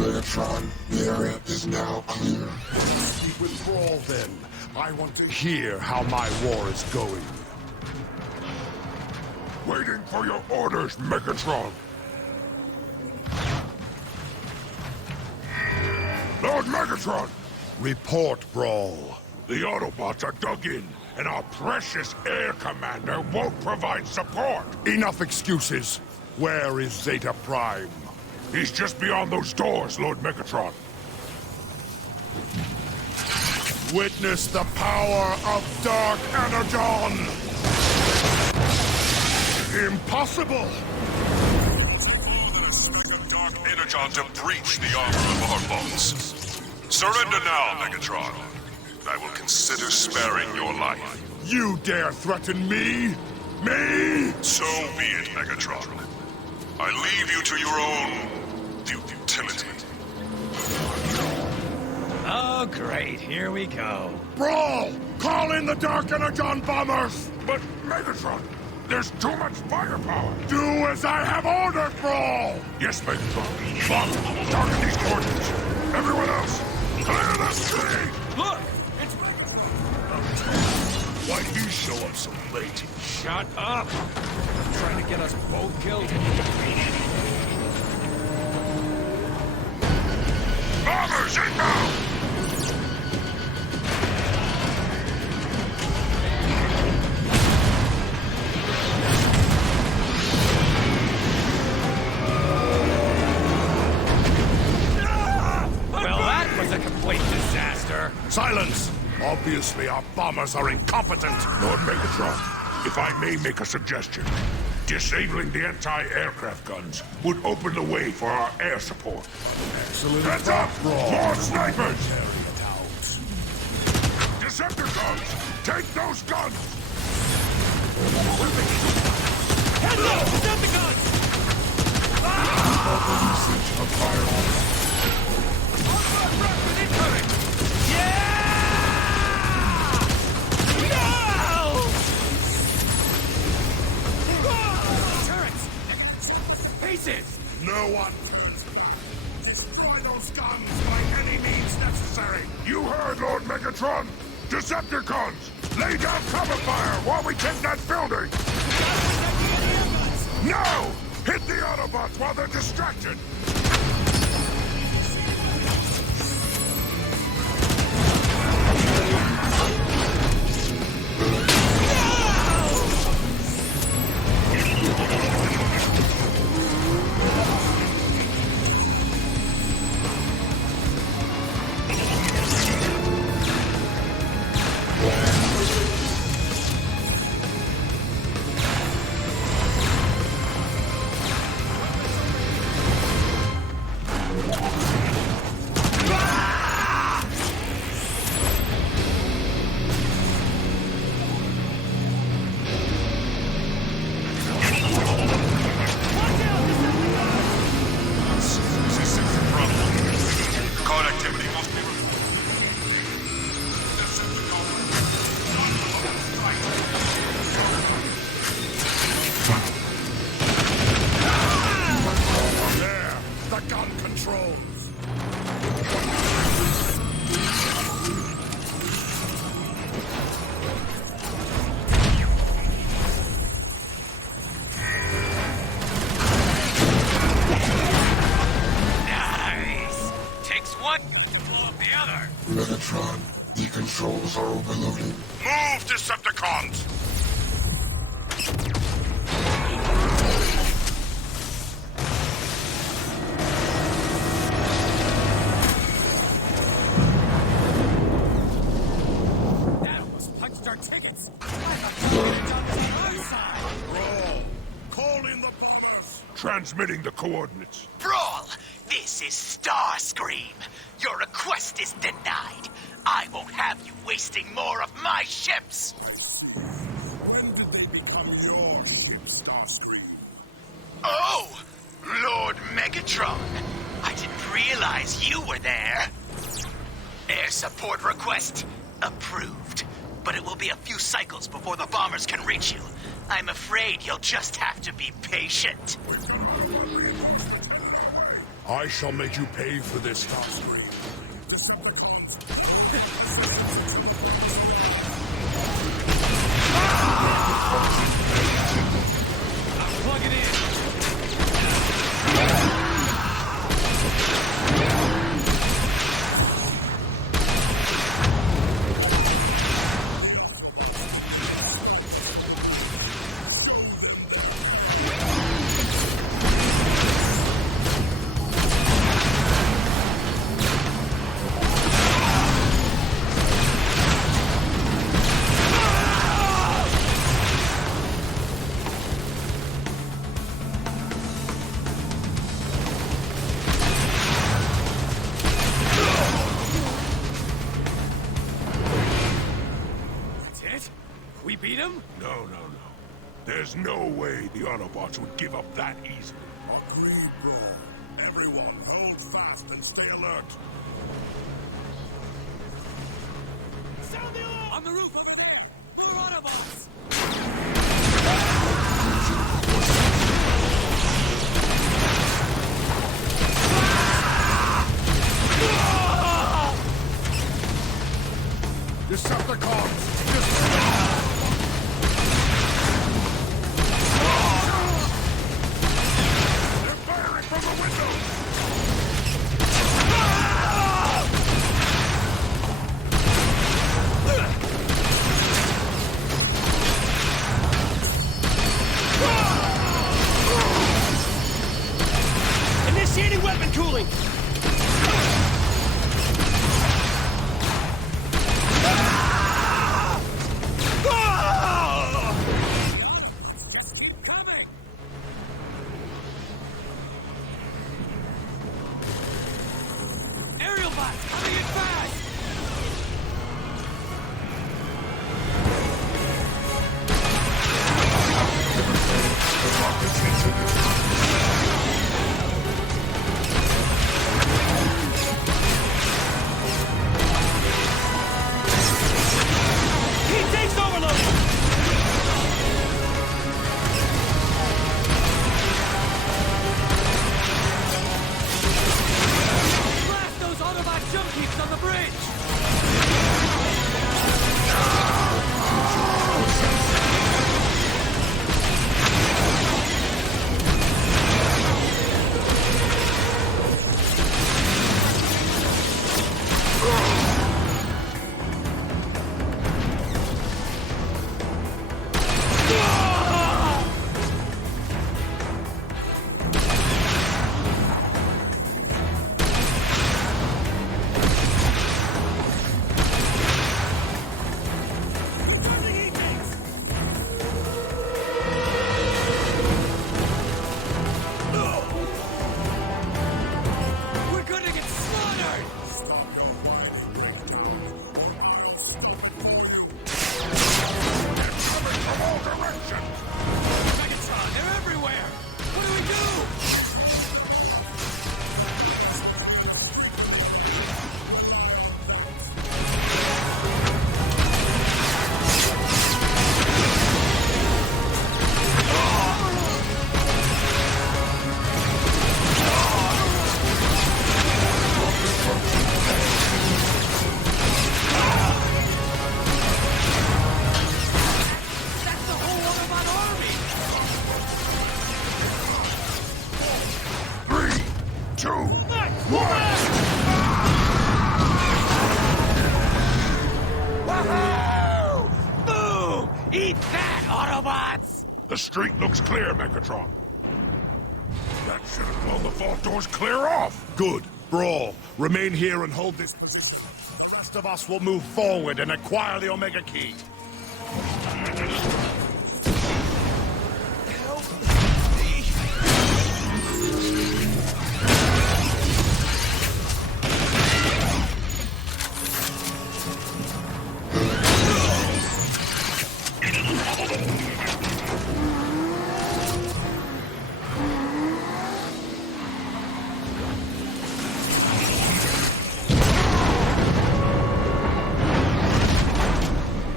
Megatron, the area is now clear. Speak with Brawl then. I want to hear how my war is going. Waiting for your orders, Megatron. Lord Megatron! Report, Brawl. The Autobots are dug in, and our precious Air Commander won't provide support. Enough excuses. Where is Zeta Prime? He's just beyond those doors, Lord Megatron. Witness the power of Dark Energon! Impossible! Take more than a speck of Dark Energon to breach the armor of our boats. Surrender now, Megatron. I will consider sparing your life. You dare threaten me? Me? So be it, Megatron. I leave you to your own futility. Oh, great. Here we go. Brawl! Call in the Dark Energon bombers! But, Megatron, there's too much firepower. Do as I have ordered, Brawl! Yes, Megatron. Bomb, target these coordinates. Everyone else, clear the city! Look! It's... Why'd he show up so late? Shut up! Trying to get us both killed. Bombers, inbound! Well, that was a complete disaster. Silence! Obviously, our bombers are incompetent. Lord Megatron, if I may make a suggestion, disabling the anti-aircraft guns would open the way for our air support. Excellent. Heads up! More snipers! Decepticons, take those guns! Heads up! Decepticons! Usage of firearms. No one! Destroy those guns by any means necessary! You heard, Lord Megatron! Decepticons! Lay down cover fire while we take that building! No! Hit the Autobots while they're distracted! Megatron, the controls are overloaded. Move, Decepticons! That almost punched our tickets. Brawl! Call in the bombers! Transmitting the coordinates. Brawl, this is Starscream. Your request is denied. I won't have you wasting more of my ships. When did they become your ship, Starscream? Oh, Lord Megatron. I didn't realize you were there. Air support request approved. But it will be a few cycles before the bombers can reach you. I'm afraid you'll just have to be patient. I shall make you pay for this, Starscream. Plug it in. beat him? No. There's no way the Autobots would give up that easily. Agreed, bro. Everyone, hold fast and stay alert. Sound the alarm! On the roof! For Autobots! Decepticons! They're firing from the window! Initiating weapon cooling! Coming! Aerial bots coming in fast! He takes overload! Blast those Autobot jump keeps on the bridge! We're gonna get slaughtered! Coming from all directions! Megatron, they're everywhere! What do we do? That's the whole Autobot army! 3, 2, 1! Woohoo! Boom! Eat that, Autobots! The street looks clear, Megatron. That should have blown the vault doors clear off. Good. Brawl, remain here and hold this position. The rest of us will move forward and acquire the Omega Key.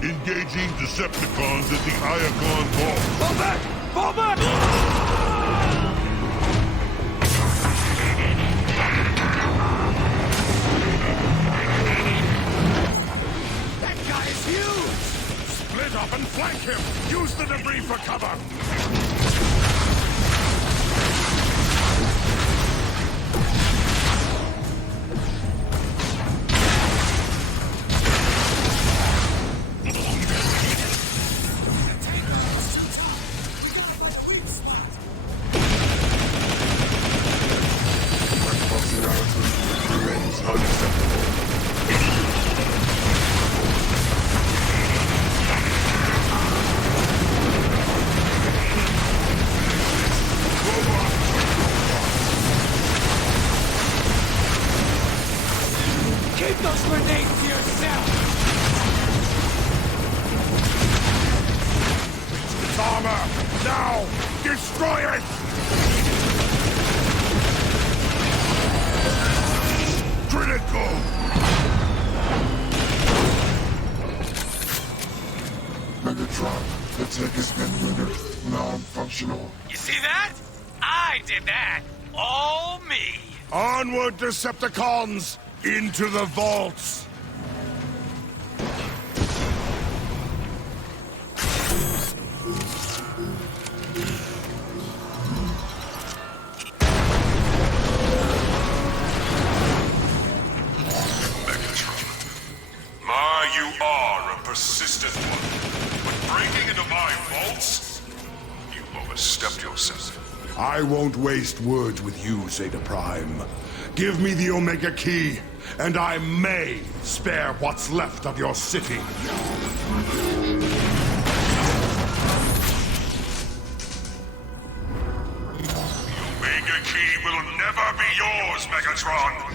Engaging Decepticons at the Iacon Vault. Fall back! Fall back! That guy is huge! Split up and flank him! Use the debris for cover! Remains unacceptable. Keep those grenades to yourself! its armor! Now! Destroy it! Critical! Megatron, the tech has been rendered non-functional. You see that? I did that. All me. Onward, Decepticons! Into the vaults! You are a persistent one. But breaking into my vaults, you overstepped yourself. I won't waste words with you, Zeta Prime. Give me the Omega Key, and I may spare what's left of your city. The Omega Key will never be yours, Megatron!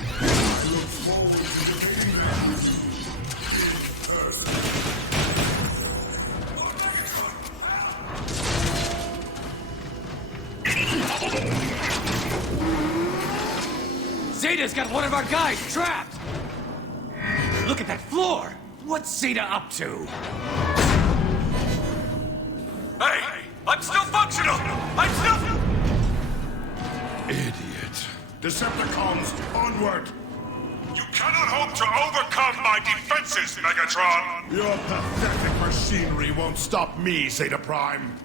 Zeta's got one of our guys trapped! Look at that floor! What's Zeta up to? Hey! I'm still functional! I'm still... Idiot. Decepticons, onward! You cannot hope to overcome my defenses, Megatron! Your pathetic machinery won't stop me, Zeta Prime.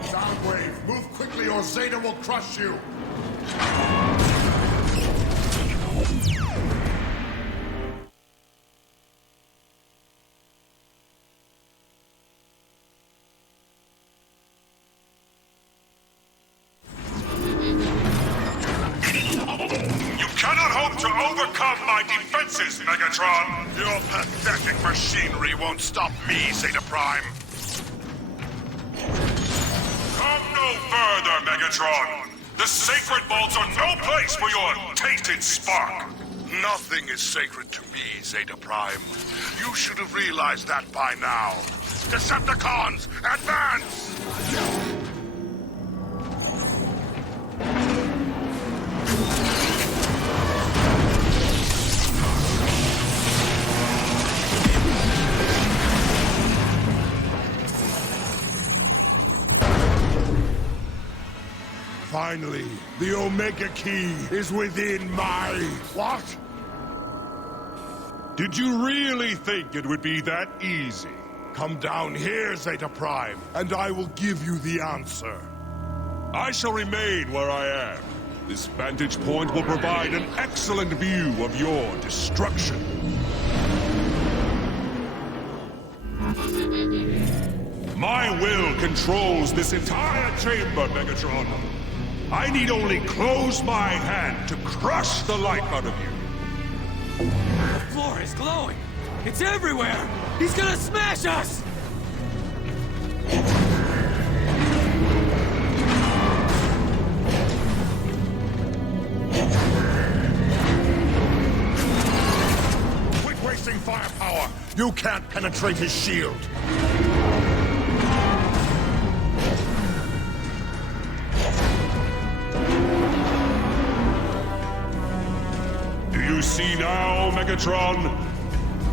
Soundwave, move quickly or Zeta will crush you! My defenses, Megatron! Your pathetic machinery won't stop me, Zeta Prime! Come no further, Megatron! The sacred vaults are no place for your tainted spark! Nothing is sacred to me, Zeta Prime. You should have realized that by now. Decepticons, advance! Finally, the Omega Key is within my... What? Did you really think it would be that easy? Come down here, Zeta Prime, and I will give you the answer. I shall remain where I am. This vantage point will provide an excellent view of your destruction. My will controls this entire chamber, Megatron. I need only close my hand to crush the life out of you. The floor is glowing. It's everywhere. He's gonna smash us! Quit wasting firepower. You can't penetrate his shield. You see now, Megatron?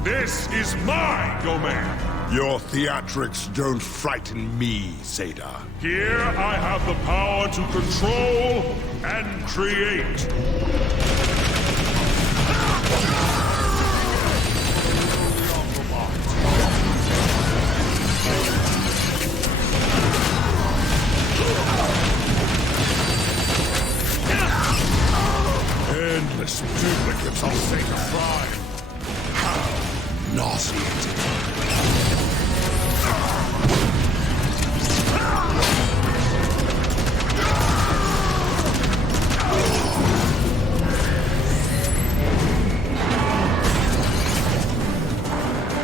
This is my domain. Your theatrics don't frighten me, Zeta. Here I have the power to control and create. Endless duplicates of Zeta Prime. How nauseating.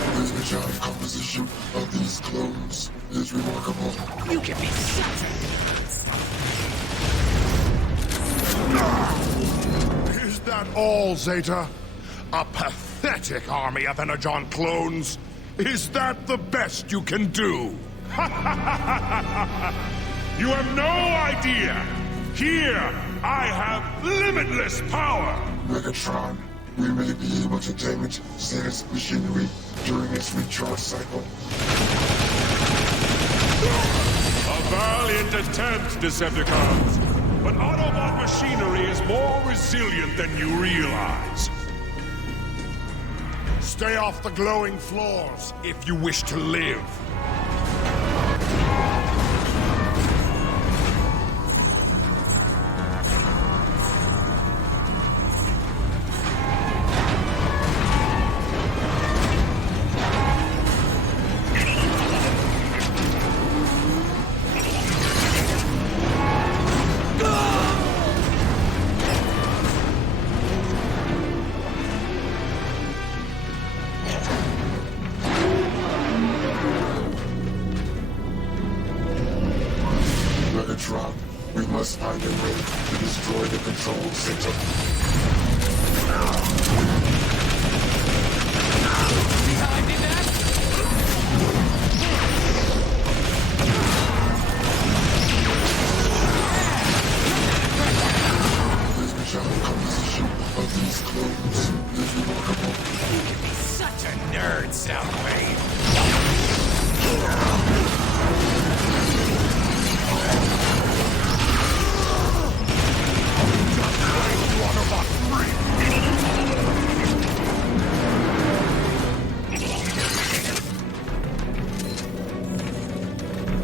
The energetic composition of these clones is remarkable. You can be certain. that all, Zeta? A pathetic army of Energon clones? Is that the best you can do? You have no idea! Here, I have limitless power! Megatron, we may be able to damage Zeta's machinery during its recharge cycle. A valiant attempt, Decepticons! But Autobot machinery is more resilient than you realize. Stay off the glowing floors if you wish to live. Megatron, we must find a way to destroy the control center. See how I did that? The special composition of these clones is remarkable. Such a nerd, Soundwave.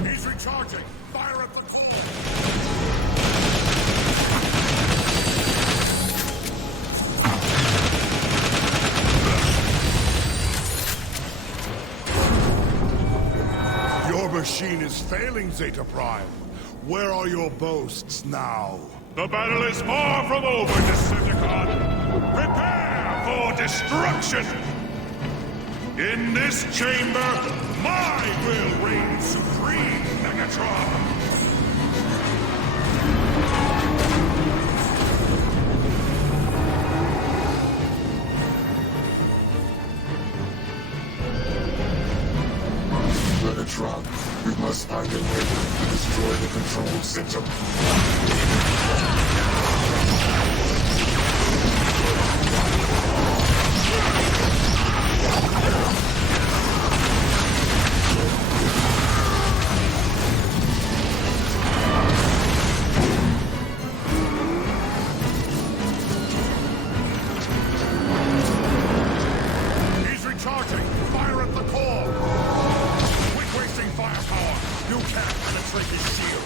He's recharging! Fire at the... Your machine is failing, Zeta Prime. Where are your boasts now? The battle is far from over, Decepticon! Prepare for destruction! In this chamber, my will reign supreme, Megatron! Megatron, we must find a way to destroy the control center. He's recharging! Fire at the core! Quit wasting firepower! You can't penetrate his shield!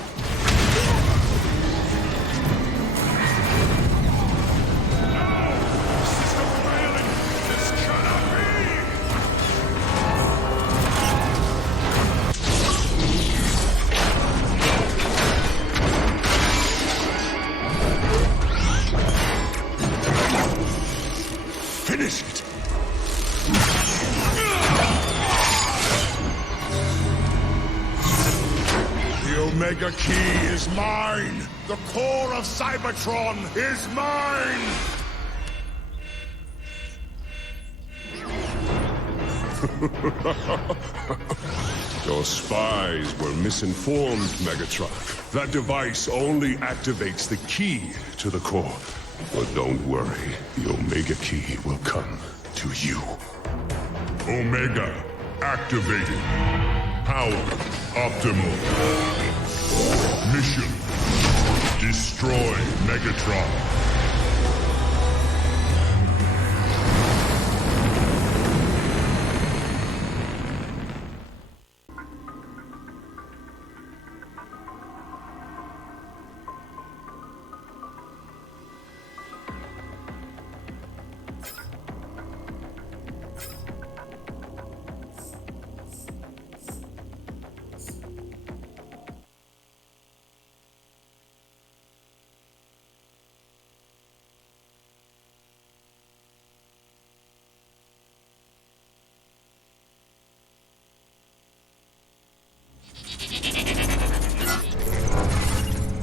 System failing! This cannot be! Finish it! The Omega Key is mine! The core of Cybertron is mine! Your spies were misinformed, Megatron. That device only activates the key to the core. But don't worry, the Omega Key will come to you. Omega activated. Power optimal. Mission: destroy Megatron.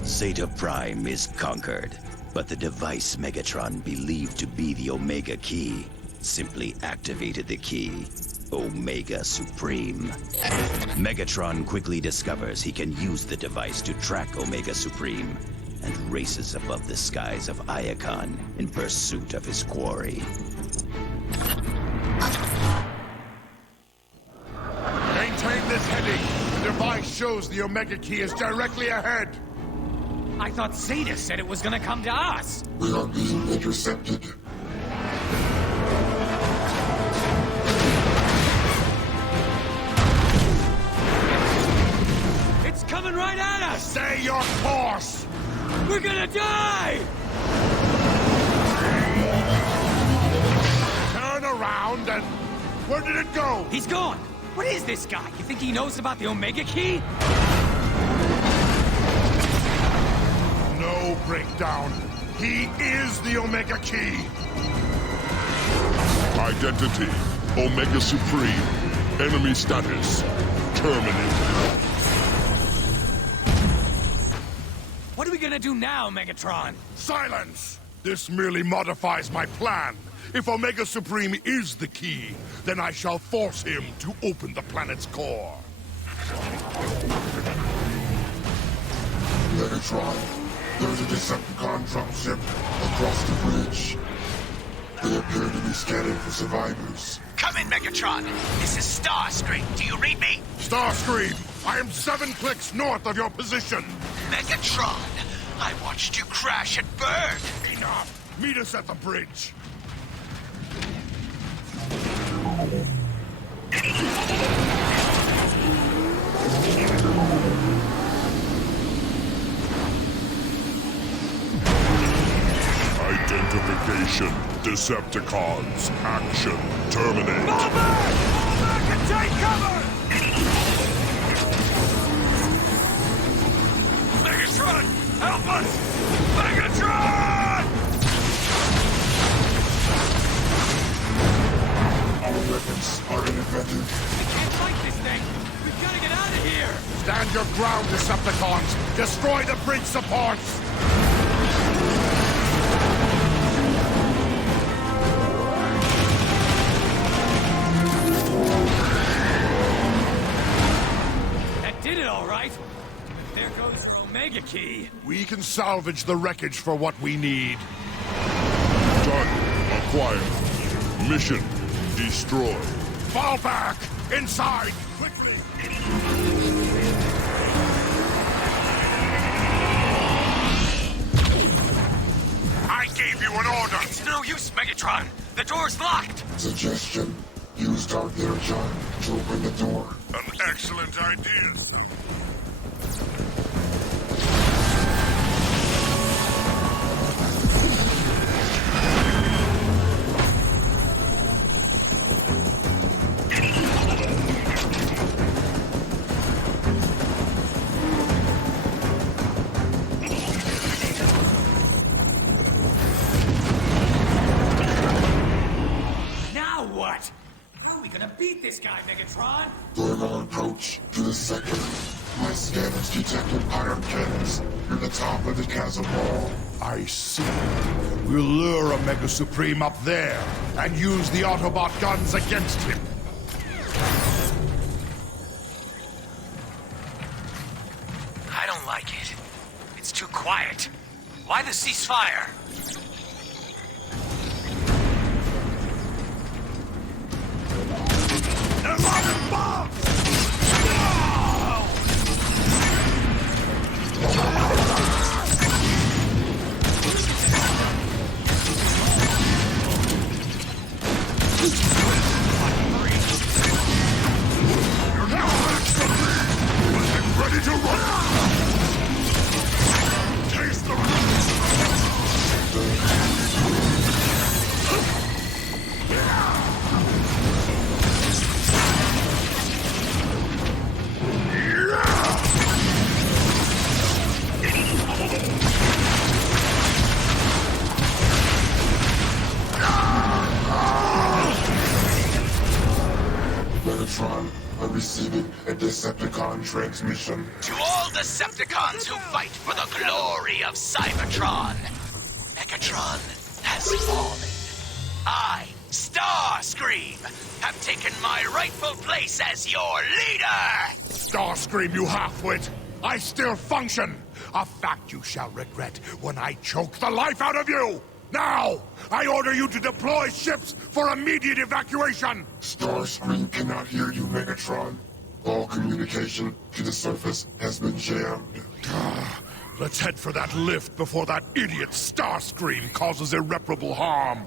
Zeta Prime is conquered, But the device Megatron believed to be the Omega Key simply activated the key, Omega Supreme. Megatron quickly discovers he can use the device to track Omega Supreme and races above the skies of Iacon in pursuit of his quarry. Maintain this heading. The device shows the Omega Key is directly ahead. I thought Zeta said it was gonna come to us. We are being intercepted. It's coming right at us! Stay your course! We're gonna die! Turn around and... Where did it go? He's gone! What is this guy? You think he knows about the Omega Key? No breakdown. He is the Omega Key. Identity, Omega Supreme. Enemy status, terminated. What are we gonna do now, Megatron? Silence! This merely modifies my plan. If Omega Supreme is the key, then I shall force him to open the planet's core. Megatron, there's a Decepticon dropship across the bridge. They appear to be scanning for survivors. Come in, Megatron. This is Starscream. Do you read me? Starscream, I am 7 clicks north of your position. Megatron, I watched you crash and burn. Enough. Meet us at the bridge. Identification, Decepticons, action, terminate. Fall back and take cover! Megatron, help us! Megatron! Our weapons are ineffective. We can't fight this thing! We've gotta get out of here! Stand your ground, Decepticons! Destroy the bridge supports! That did it all right. There goes the Omega Key. We can salvage the wreckage for what we need. Done. Acquired. Mission. Destroy. Fall back! Inside! Quickly! I gave you an order! It's no use, Megatron. The door's locked. Suggestion, use Dark Energon to open the door. An excellent idea. Now what? How are we gonna beat this guy, Megatron? During our approach to the sector, my scanners detected iron cannons near the top of the chasm wall. I see. We'll lure Omega Supreme up there and use the Autobot guns against him. I don't like it. It's too quiet. Why the ceasefire? Ready to run! Taste the Megatron, I'm receiving a Decepticon transmission. To all Decepticons who fight for the glory of Cybertron, Megatron has fallen. I, Starscream, have taken my rightful place as your leader! Starscream, you half-wit! I still function! A fact you shall regret when I choke the life out of you! Now, I order you to deploy ships for immediate evacuation! Starscream cannot hear you, Megatron. All communication to the surface has been jammed. Let's head for that lift before that idiot Starscream causes irreparable harm.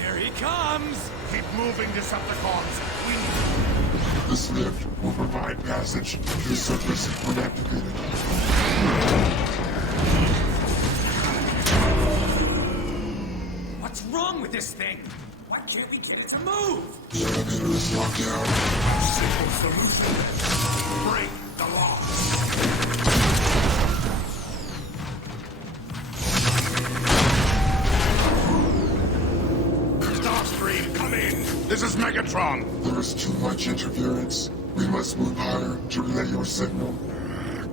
Here he comes! Keep moving, Decepticons. This lift will provide passage to the surface when activated. What's wrong with this thing? Why can't we get it to move? The elevator is locked down. Simple solution. Break the lock. Starscream, come in. This is Megatron. There is too much interference. We must move higher to relay your signal.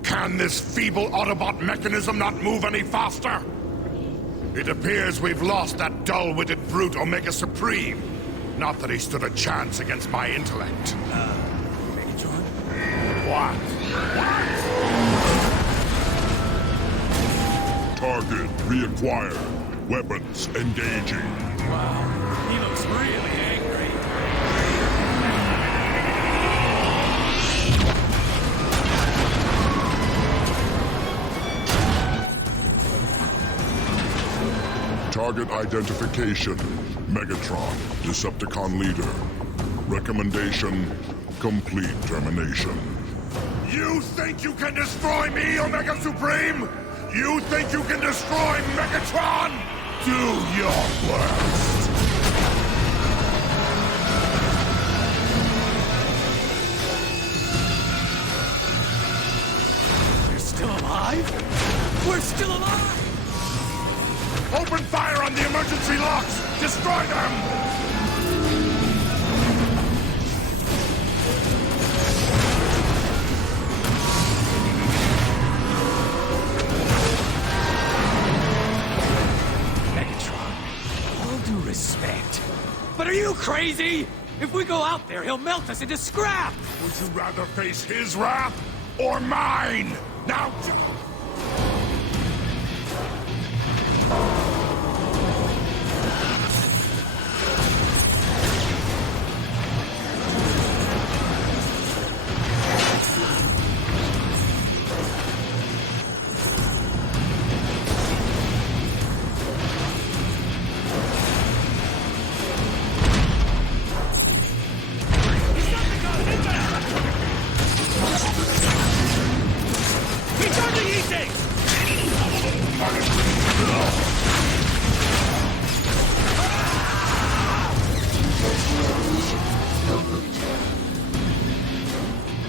Can this feeble Autobot mechanism not move any faster? It appears we've lost that dull-witted brute Omega Supreme. Not that he stood a chance against my intellect. Megatron? What? Target reacquired. Weapons engaging. Wow, he looks really angry. Target identification. Megatron, Decepticon leader. Recommendation, complete termination. You think you can destroy me, Omega Supreme? You think you can destroy Megatron? Do your worst. We're still alive? We're still alive! Open fire on the emergency locks! Destroy them! Megatron, all due respect. But are you crazy? If we go out there, he'll melt us into scrap! Would you rather face his wrath or mine? Now...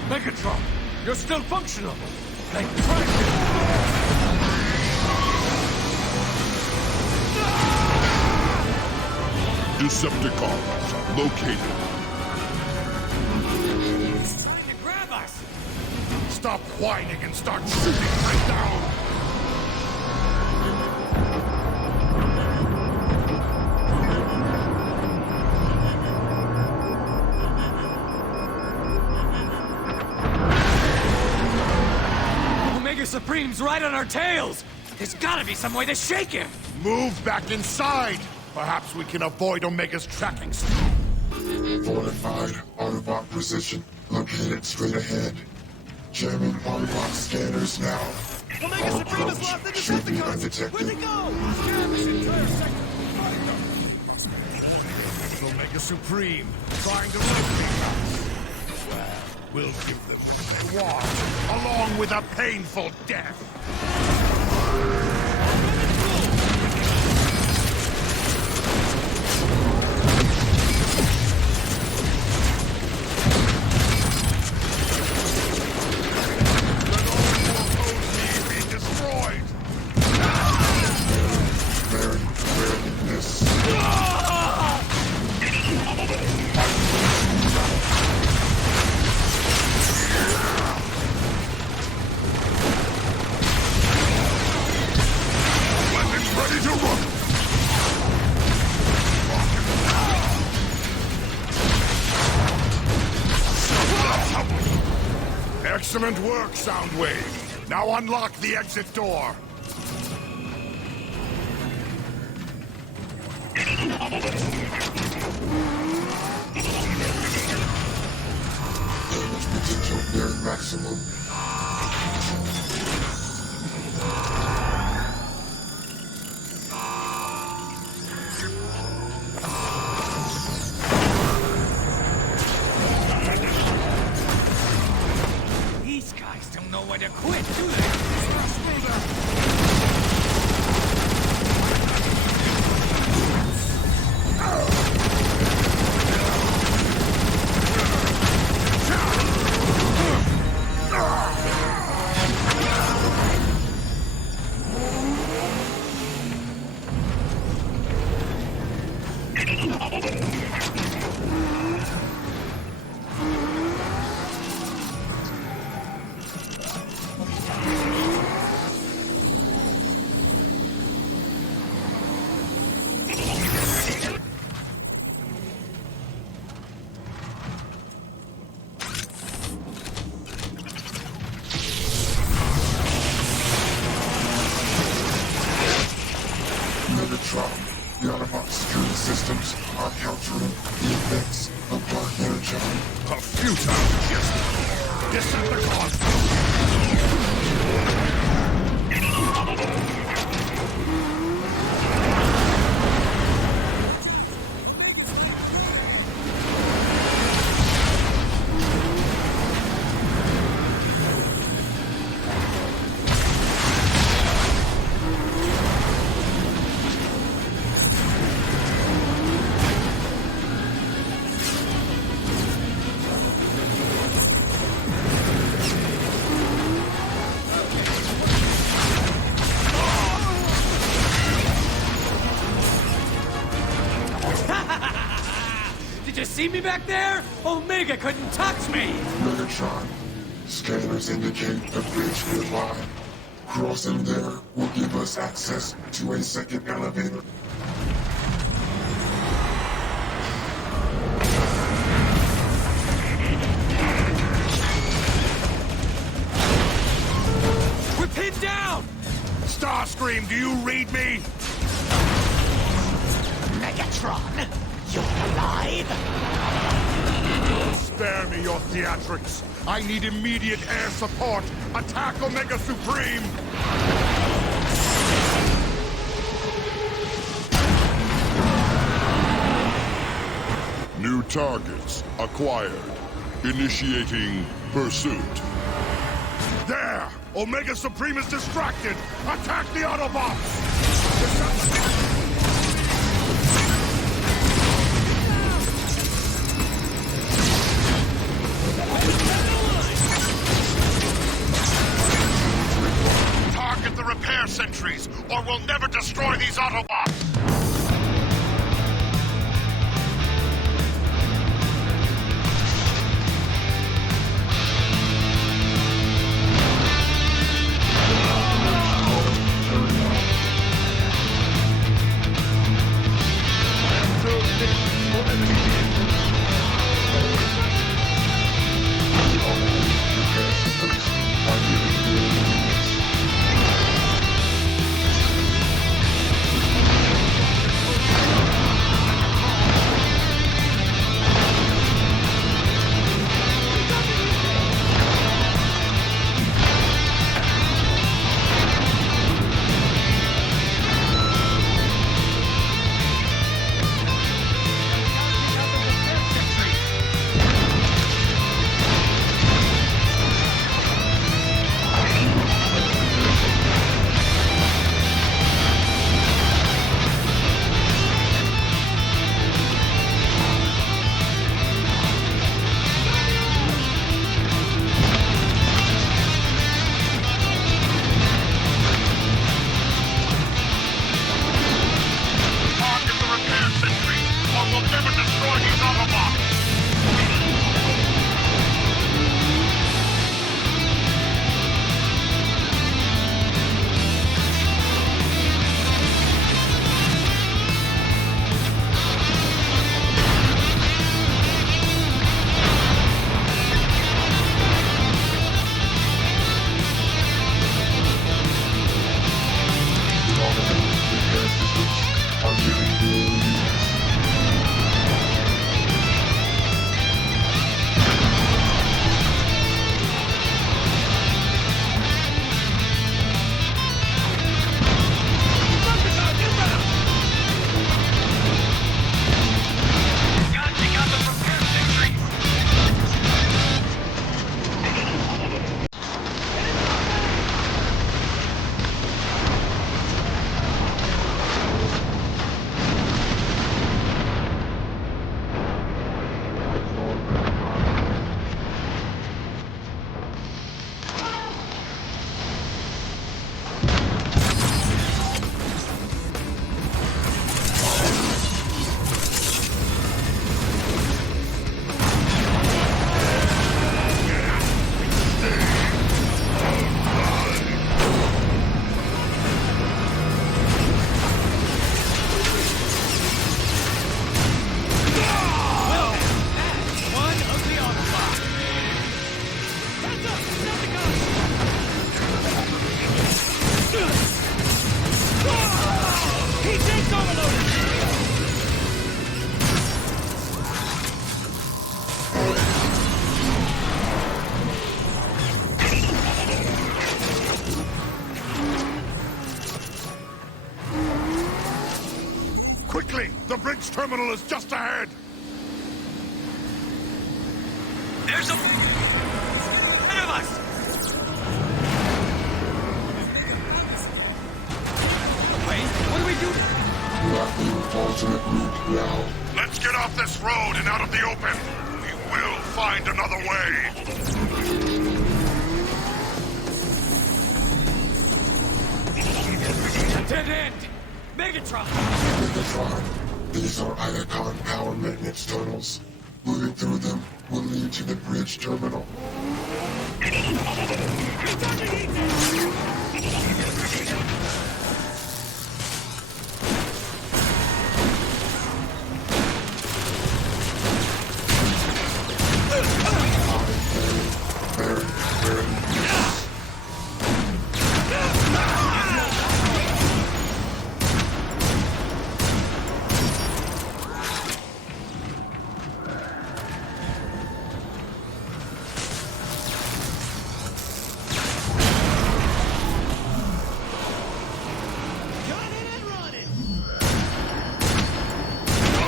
Megatron, you're still functional. Like Decepticons located. He's trying to grab us. Stop whining and start shooting right down! Omega Supreme's right on our tails. There's gotta be some way to shake him. Move back inside! Perhaps we can avoid Omega's tracking. Fortified Autobot precision located straight ahead. Jamming Autobot scanners now. Omega Supreme has lost the Should be Decepticons. undetected. Where'd they go? Scam this entire sector. Omega Supreme trying to locate us. Well, we'll give them what they want, along with a painful death. Excellent work, Soundwave. Now unlock the exit door. Damage potential near maximum. These guys don't know when to quit, do they? Megatron, the Autobot security systems are countering the effects of Dark Energon. A futile gesture. Decepticon! Did you see me back there? Omega couldn't touch me! Megatron, scanners indicate the bridge nearby. Crossing there will give us access to a second elevator. We're pinned down! Starscream, do you read me? Megatron, you're alive? Spare me your theatrics. I need immediate air support. Attack Omega Supreme! New targets acquired. Initiating pursuit. There! Omega Supreme is distracted! Attack the Autobots! Target the repair sentries, or we'll never destroy these Autobots! The bridge terminal is just ahead! There's a... ahead of us! Wait, what do we do? Not the alternate route now. Let's get off this road and out of the open. We will find another way. Dead end! Megatron! Megatron, these are Iacon power maintenance tunnels. Moving through them will lead to the bridge terminal.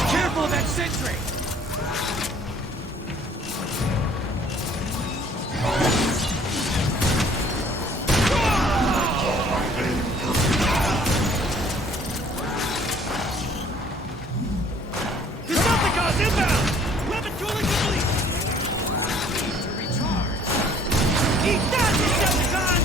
Careful of that sentry! Decepticons inbound! Weapon tooling complete! To recharge! Eat that, Decepticon!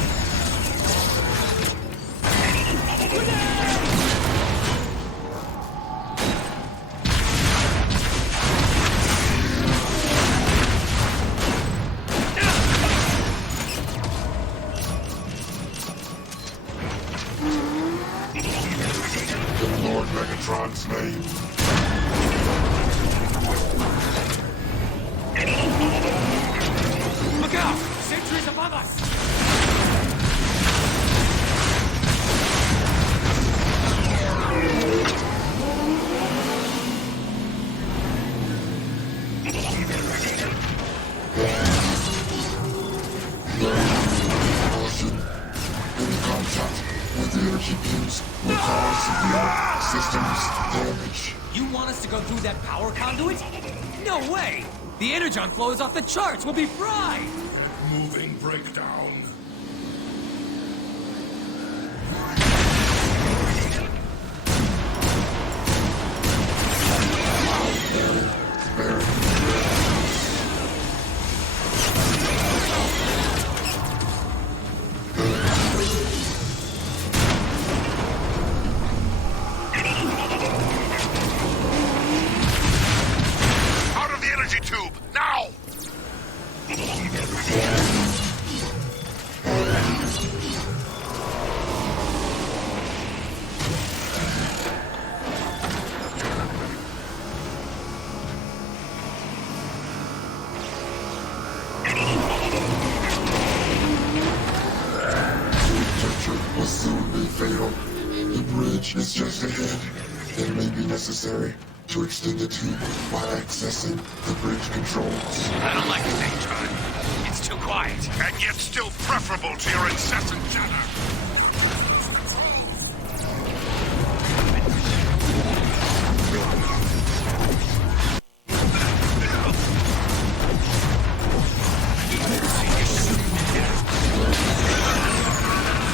In Lord Megatron's name. Look out! Sentries above us! Caution. Any contact with the energy beams will cause severe systems damage. You want us to go through that power conduit? No way! The energon flow is off the charts! We'll be fried! Moving breakdown. Out of the energy tube, now! Rupture will soon be fatal. The bridge is just ahead. It may be necessary to extend the tube by accessing the bridge controls. I don't like the thing, John. It's too quiet. And yet still preferable to your incessant chatter.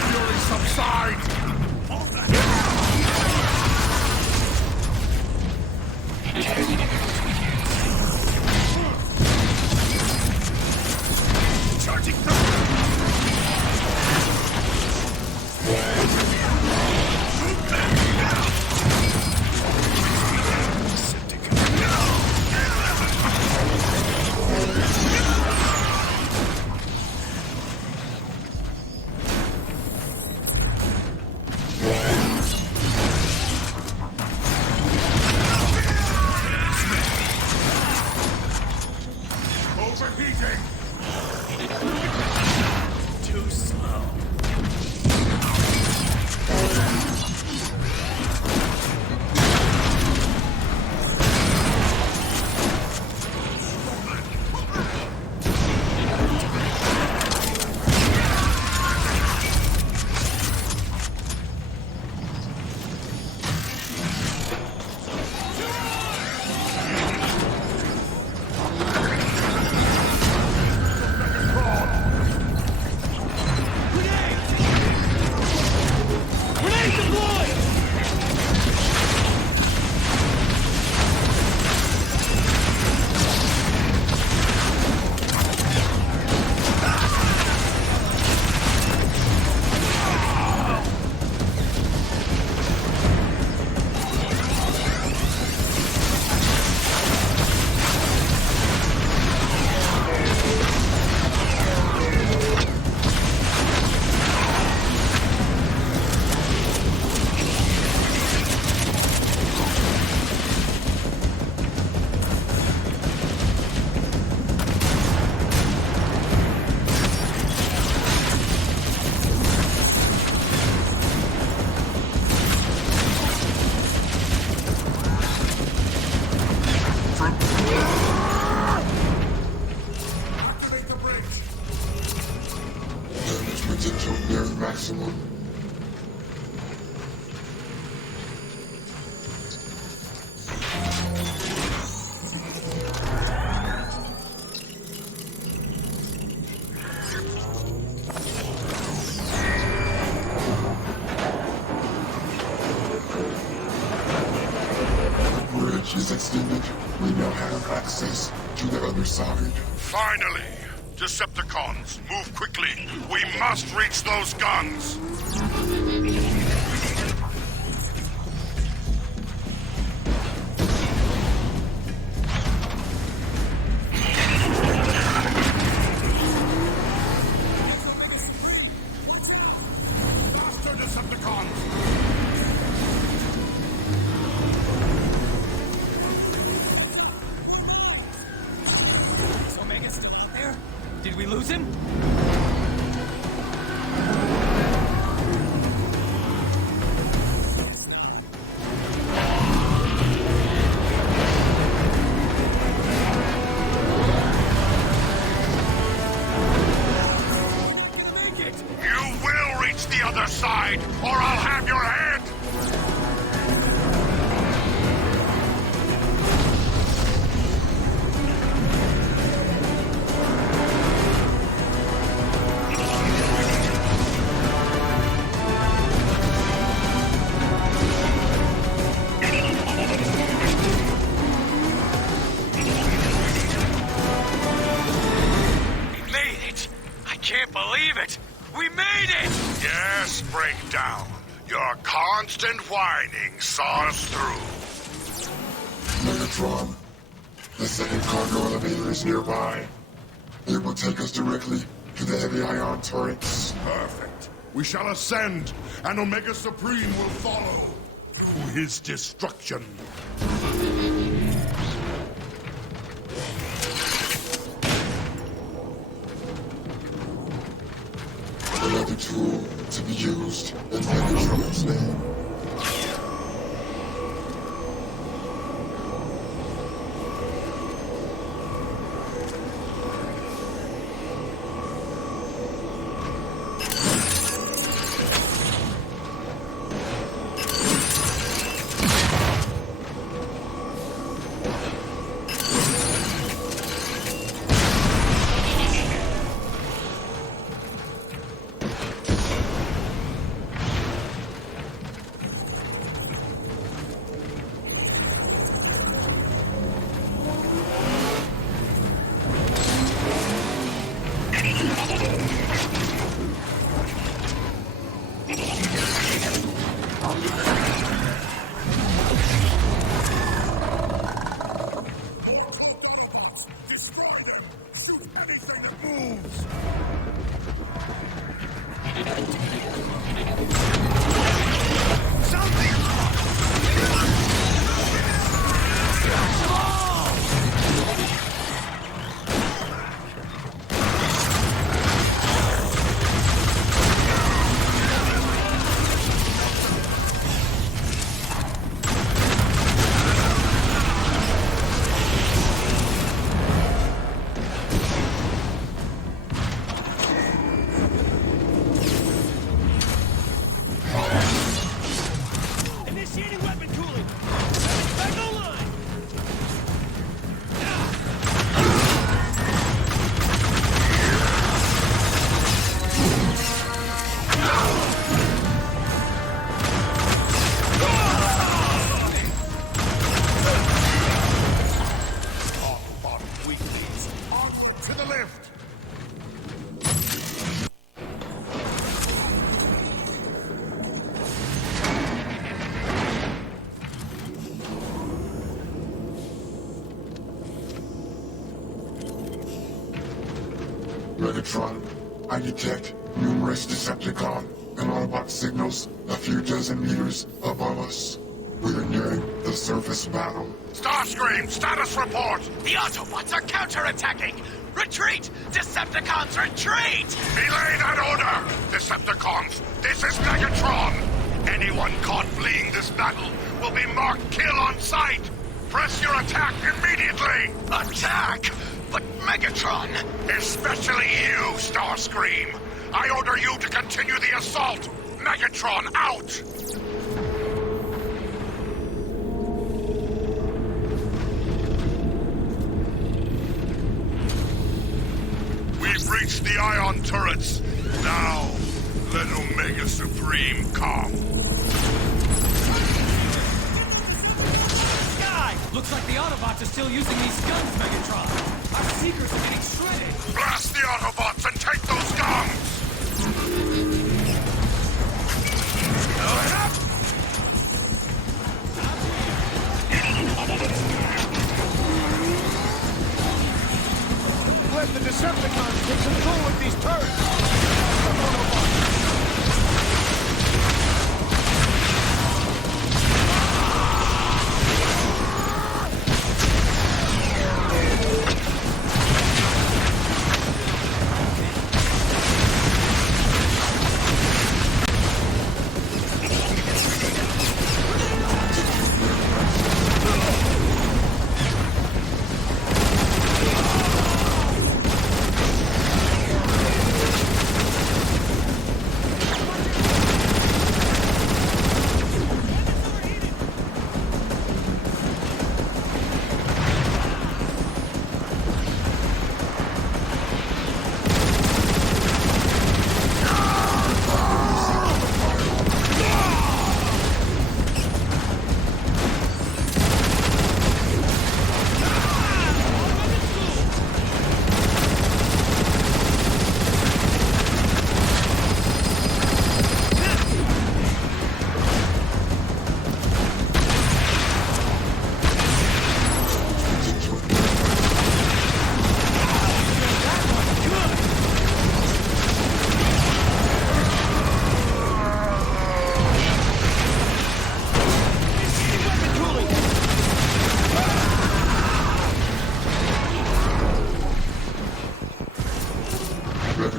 Fury subside! Charging through! time. Activate the bridge! Damage potential near maximum. Is extended. We now have access to the other side. Finally! Decepticons, move quickly! We must reach those guns! Faster, Decepticons! Did we lose him? You will reach the other side, or I'll have your head! Can't believe it! We made it! Yes, Breakdown. Your constant whining saw us through. Megatron, the second cargo elevator is nearby. It will take us directly to the heavy ion turrets. Perfect. We shall ascend, and Omega Supreme will follow to his destruction. Another tool to be used in Cybertron's name. Megatron, I detect numerous Decepticon and Autobot signals a few dozen meters above us. We are nearing the surface battle. Starscream, status report! The Autobots are counterattacking! Retreat! Decepticons, retreat! Belay that order! Decepticons, this is Megatron! Anyone caught fleeing this battle will be marked kill on sight! Press your Attack immediately! Attack? But Megatron! Especially you, Starscream! I order you to continue the assault! Megatron out! We've reached the ion turrets. Now, let Omega Supreme come. Looks like the Autobots are still using these guns, Megatron. Our seekers are getting shredded. Blast the Autobots and take those guns! Let the Decepticons take control of these turrets!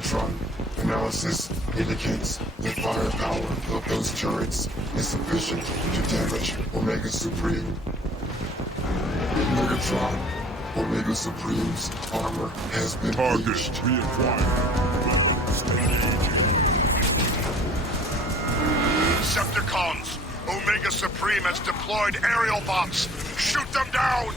Cybertron. Analysis indicates the firepower of those turrets is sufficient to damage Omega Supreme. Megatron, Omega Supreme's armor has been breached. Decepticons! Omega Supreme has deployed aerial bots! Shoot them down!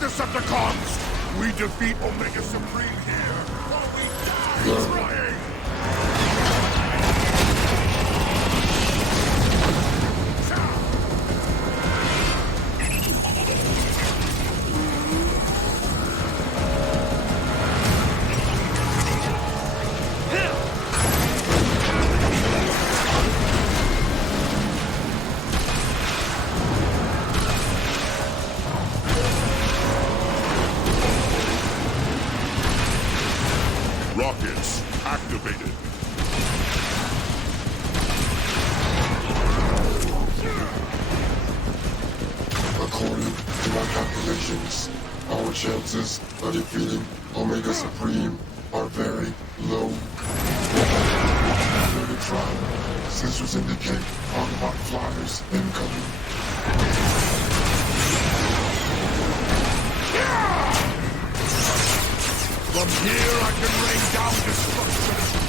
Decepticons! We defeat Omega Supreme here, or we die trying! Rockets activated. According to my calculations, our chances of defeating Omega Supreme are very low. Megatron, sensors indicate Autobot flyers incoming. From here I can rain down destruction.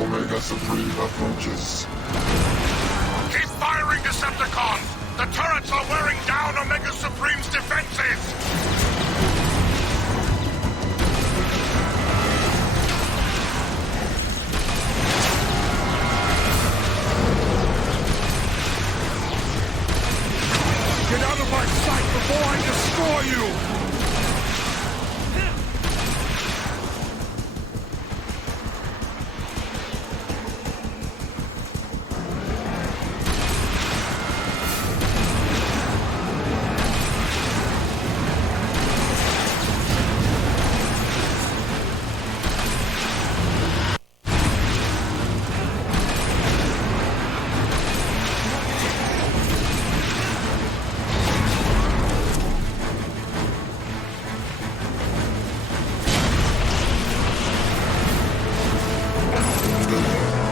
Omega Supreme approaches. Keep firing, Decepticons! The turrets are wearing down Omega Supreme! before I destroy you!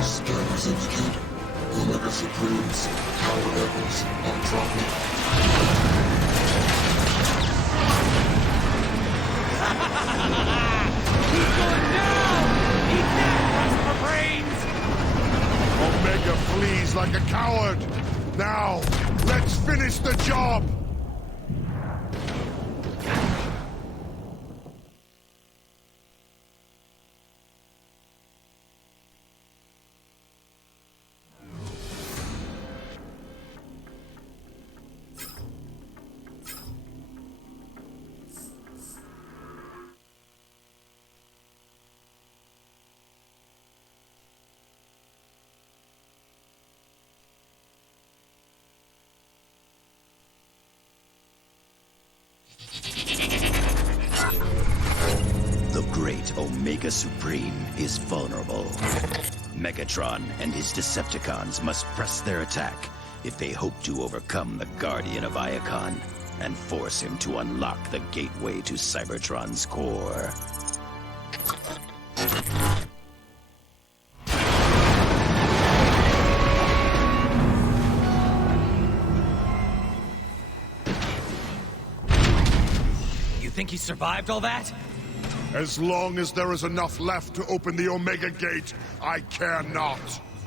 Scanners indicate Omega Supreme's power levels are dropping. He's going down! Eat that, rest for brains! Omega flees like a coward! Now, let's finish the job! The great Omega Supreme is vulnerable. Megatron and his Decepticons must press their attack if they hope to overcome the Guardian of Iacon and force him to unlock the gateway to Cybertron's core. You think he survived all that? As long as there is enough left to open the Omega Gate, I care not.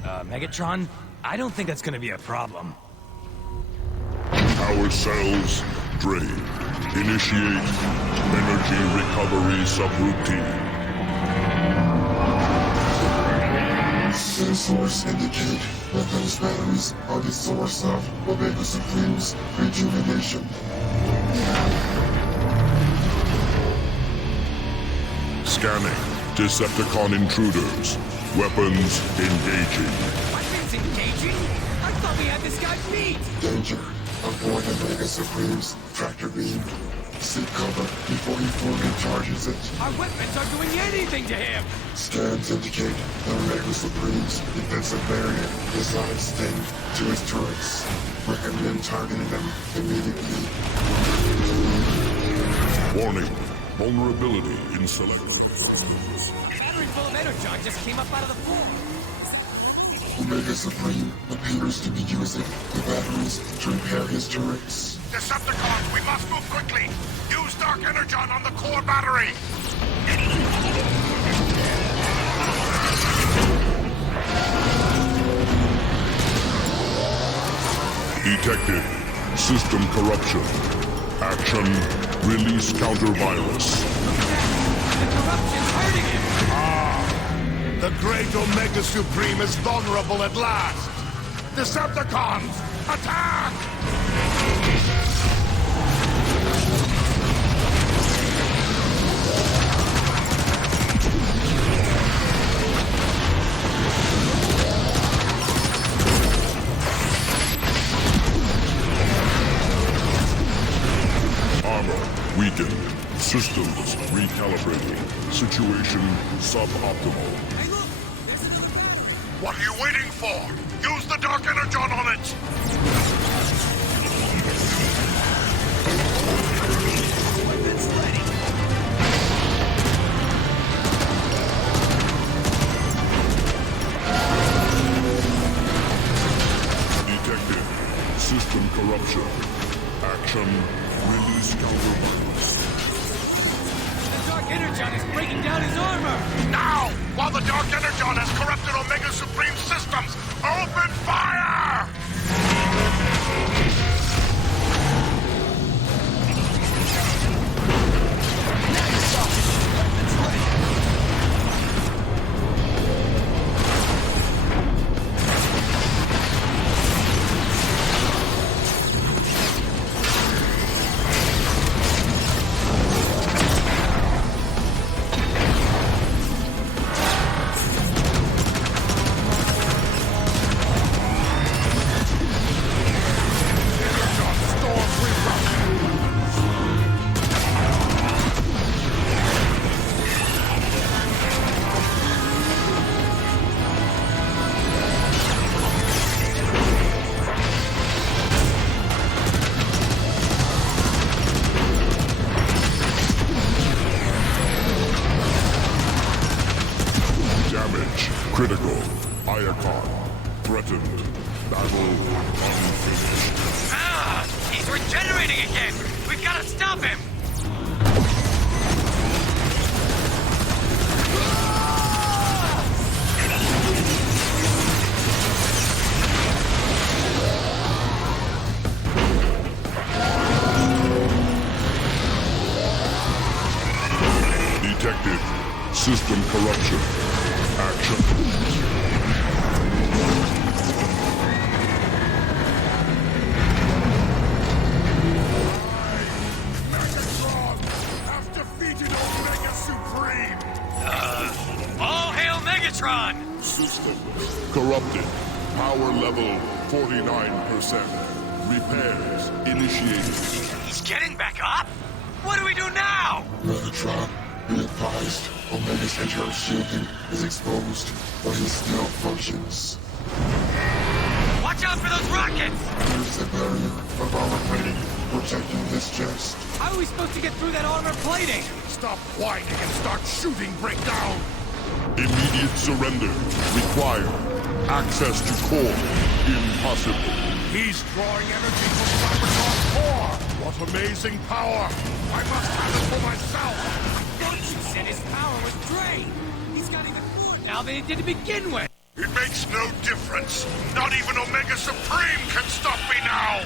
Megatron? I don't think that's gonna be a problem. Power cells drained. Initiate energy recovery subroutine. Sensors indicate that those batteries are the source of Omega Supreme's rejuvenation. Scanning. Decepticon intruders. Weapons engaging. Weapons engaging? I thought we had this guy beat! Danger. Avoid Omega Supreme's tractor beam. Seek cover before he fully charges it. Our weapons aren't doing anything to him! Scans indicate the Omega Supreme's defensive barrier is not extended to his turrets. Recommend targeting them immediately. Warning. Vulnerability in select. Battery full of energon just came up out of the floor! Omega Supreme appears to be using the batteries to repair his turrets. Decepticons, we must move quickly! Use Dark Energon on the core battery! Detected. System corruption. Action. Release counter-virus. The corruption's hurting him! The great Omega Supreme is vulnerable at last! Decepticons, attack! Armor weakened. Systems recalibrating. Situation suboptimal. Hey, look! What are you waiting for? Use the Dark Energon on it! Weapons ready! Detected. System corruption. Action. Release counter-virus. The Dark Energon is breaking down his armor! Now! While the Dark Energon has corrupted Omega Supreme systems, open fire! Critical. Iacon. Threatened. Battle unfinished. Ah! He's regenerating again! We've got to stop him! Detected. System corruption. Action. Megatron has defeated Omega Supreme! All hail Megatron! System corrupted. Power level 49%. Repairs initiated. He's getting back up? What do we do now? Megatron, be advised, Omega's internal shielding is exposed, but he still functions. Watch out for those rockets! There's a barrier of armor plating protecting this chest. How are we supposed to get through that armor plating? Stop whining and start shooting breakdown! Immediate surrender required. Access to core impossible. He's drawing energy from Cybertron's core! What amazing power! I must have it for myself! Don't you said his power was drained! He's got even more now than he did to begin with! It makes no difference. Not even Omega Supreme can stop me now!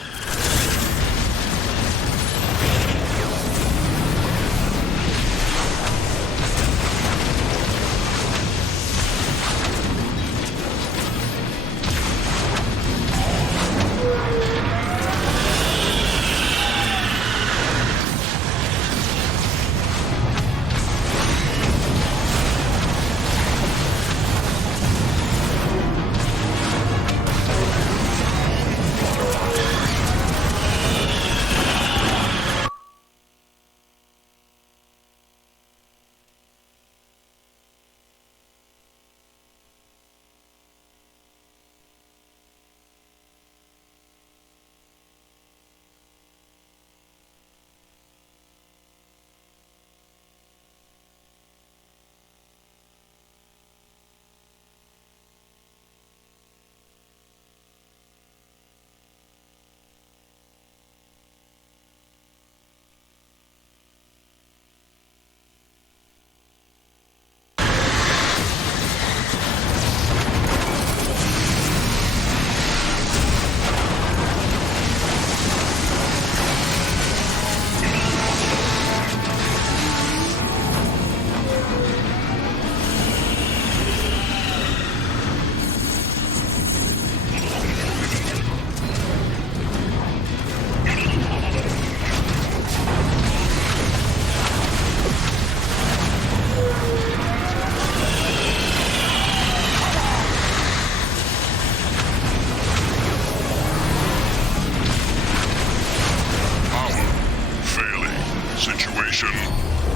Situation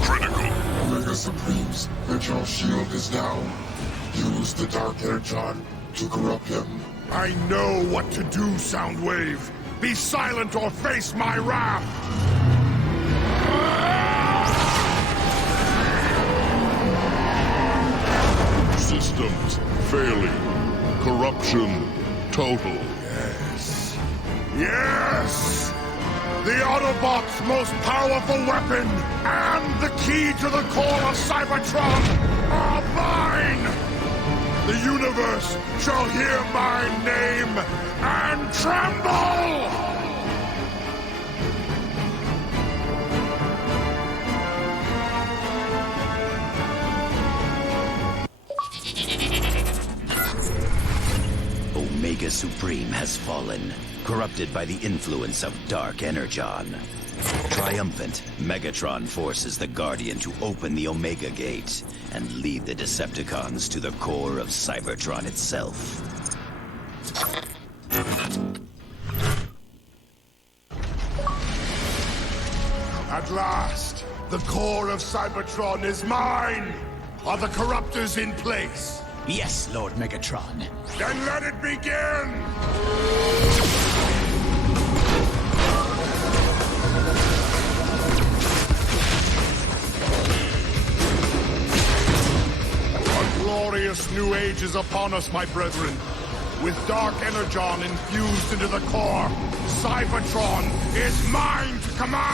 critical. Omega Supreme's internal shield is down. Use the Dark Energon to corrupt him. I know what to do, Soundwave! Be silent or face my wrath! Systems failing. Corruption total. Yes. Yes! The Autobot's most powerful weapon and the key to the core of Cybertron are mine! The universe shall hear my name and tremble! Omega Supreme has fallen, corrupted by the influence of Dark Energon. Triumphant, Megatron forces the Guardian to open the Omega Gate and lead the Decepticons to the core of Cybertron itself. At last, the core of Cybertron is mine! Are the corruptors in place? Yes, Lord Megatron. Then let it begin! A glorious new age age is upon us, my brethren. With Dark Energon infused into the core, Cybertron is mine to command!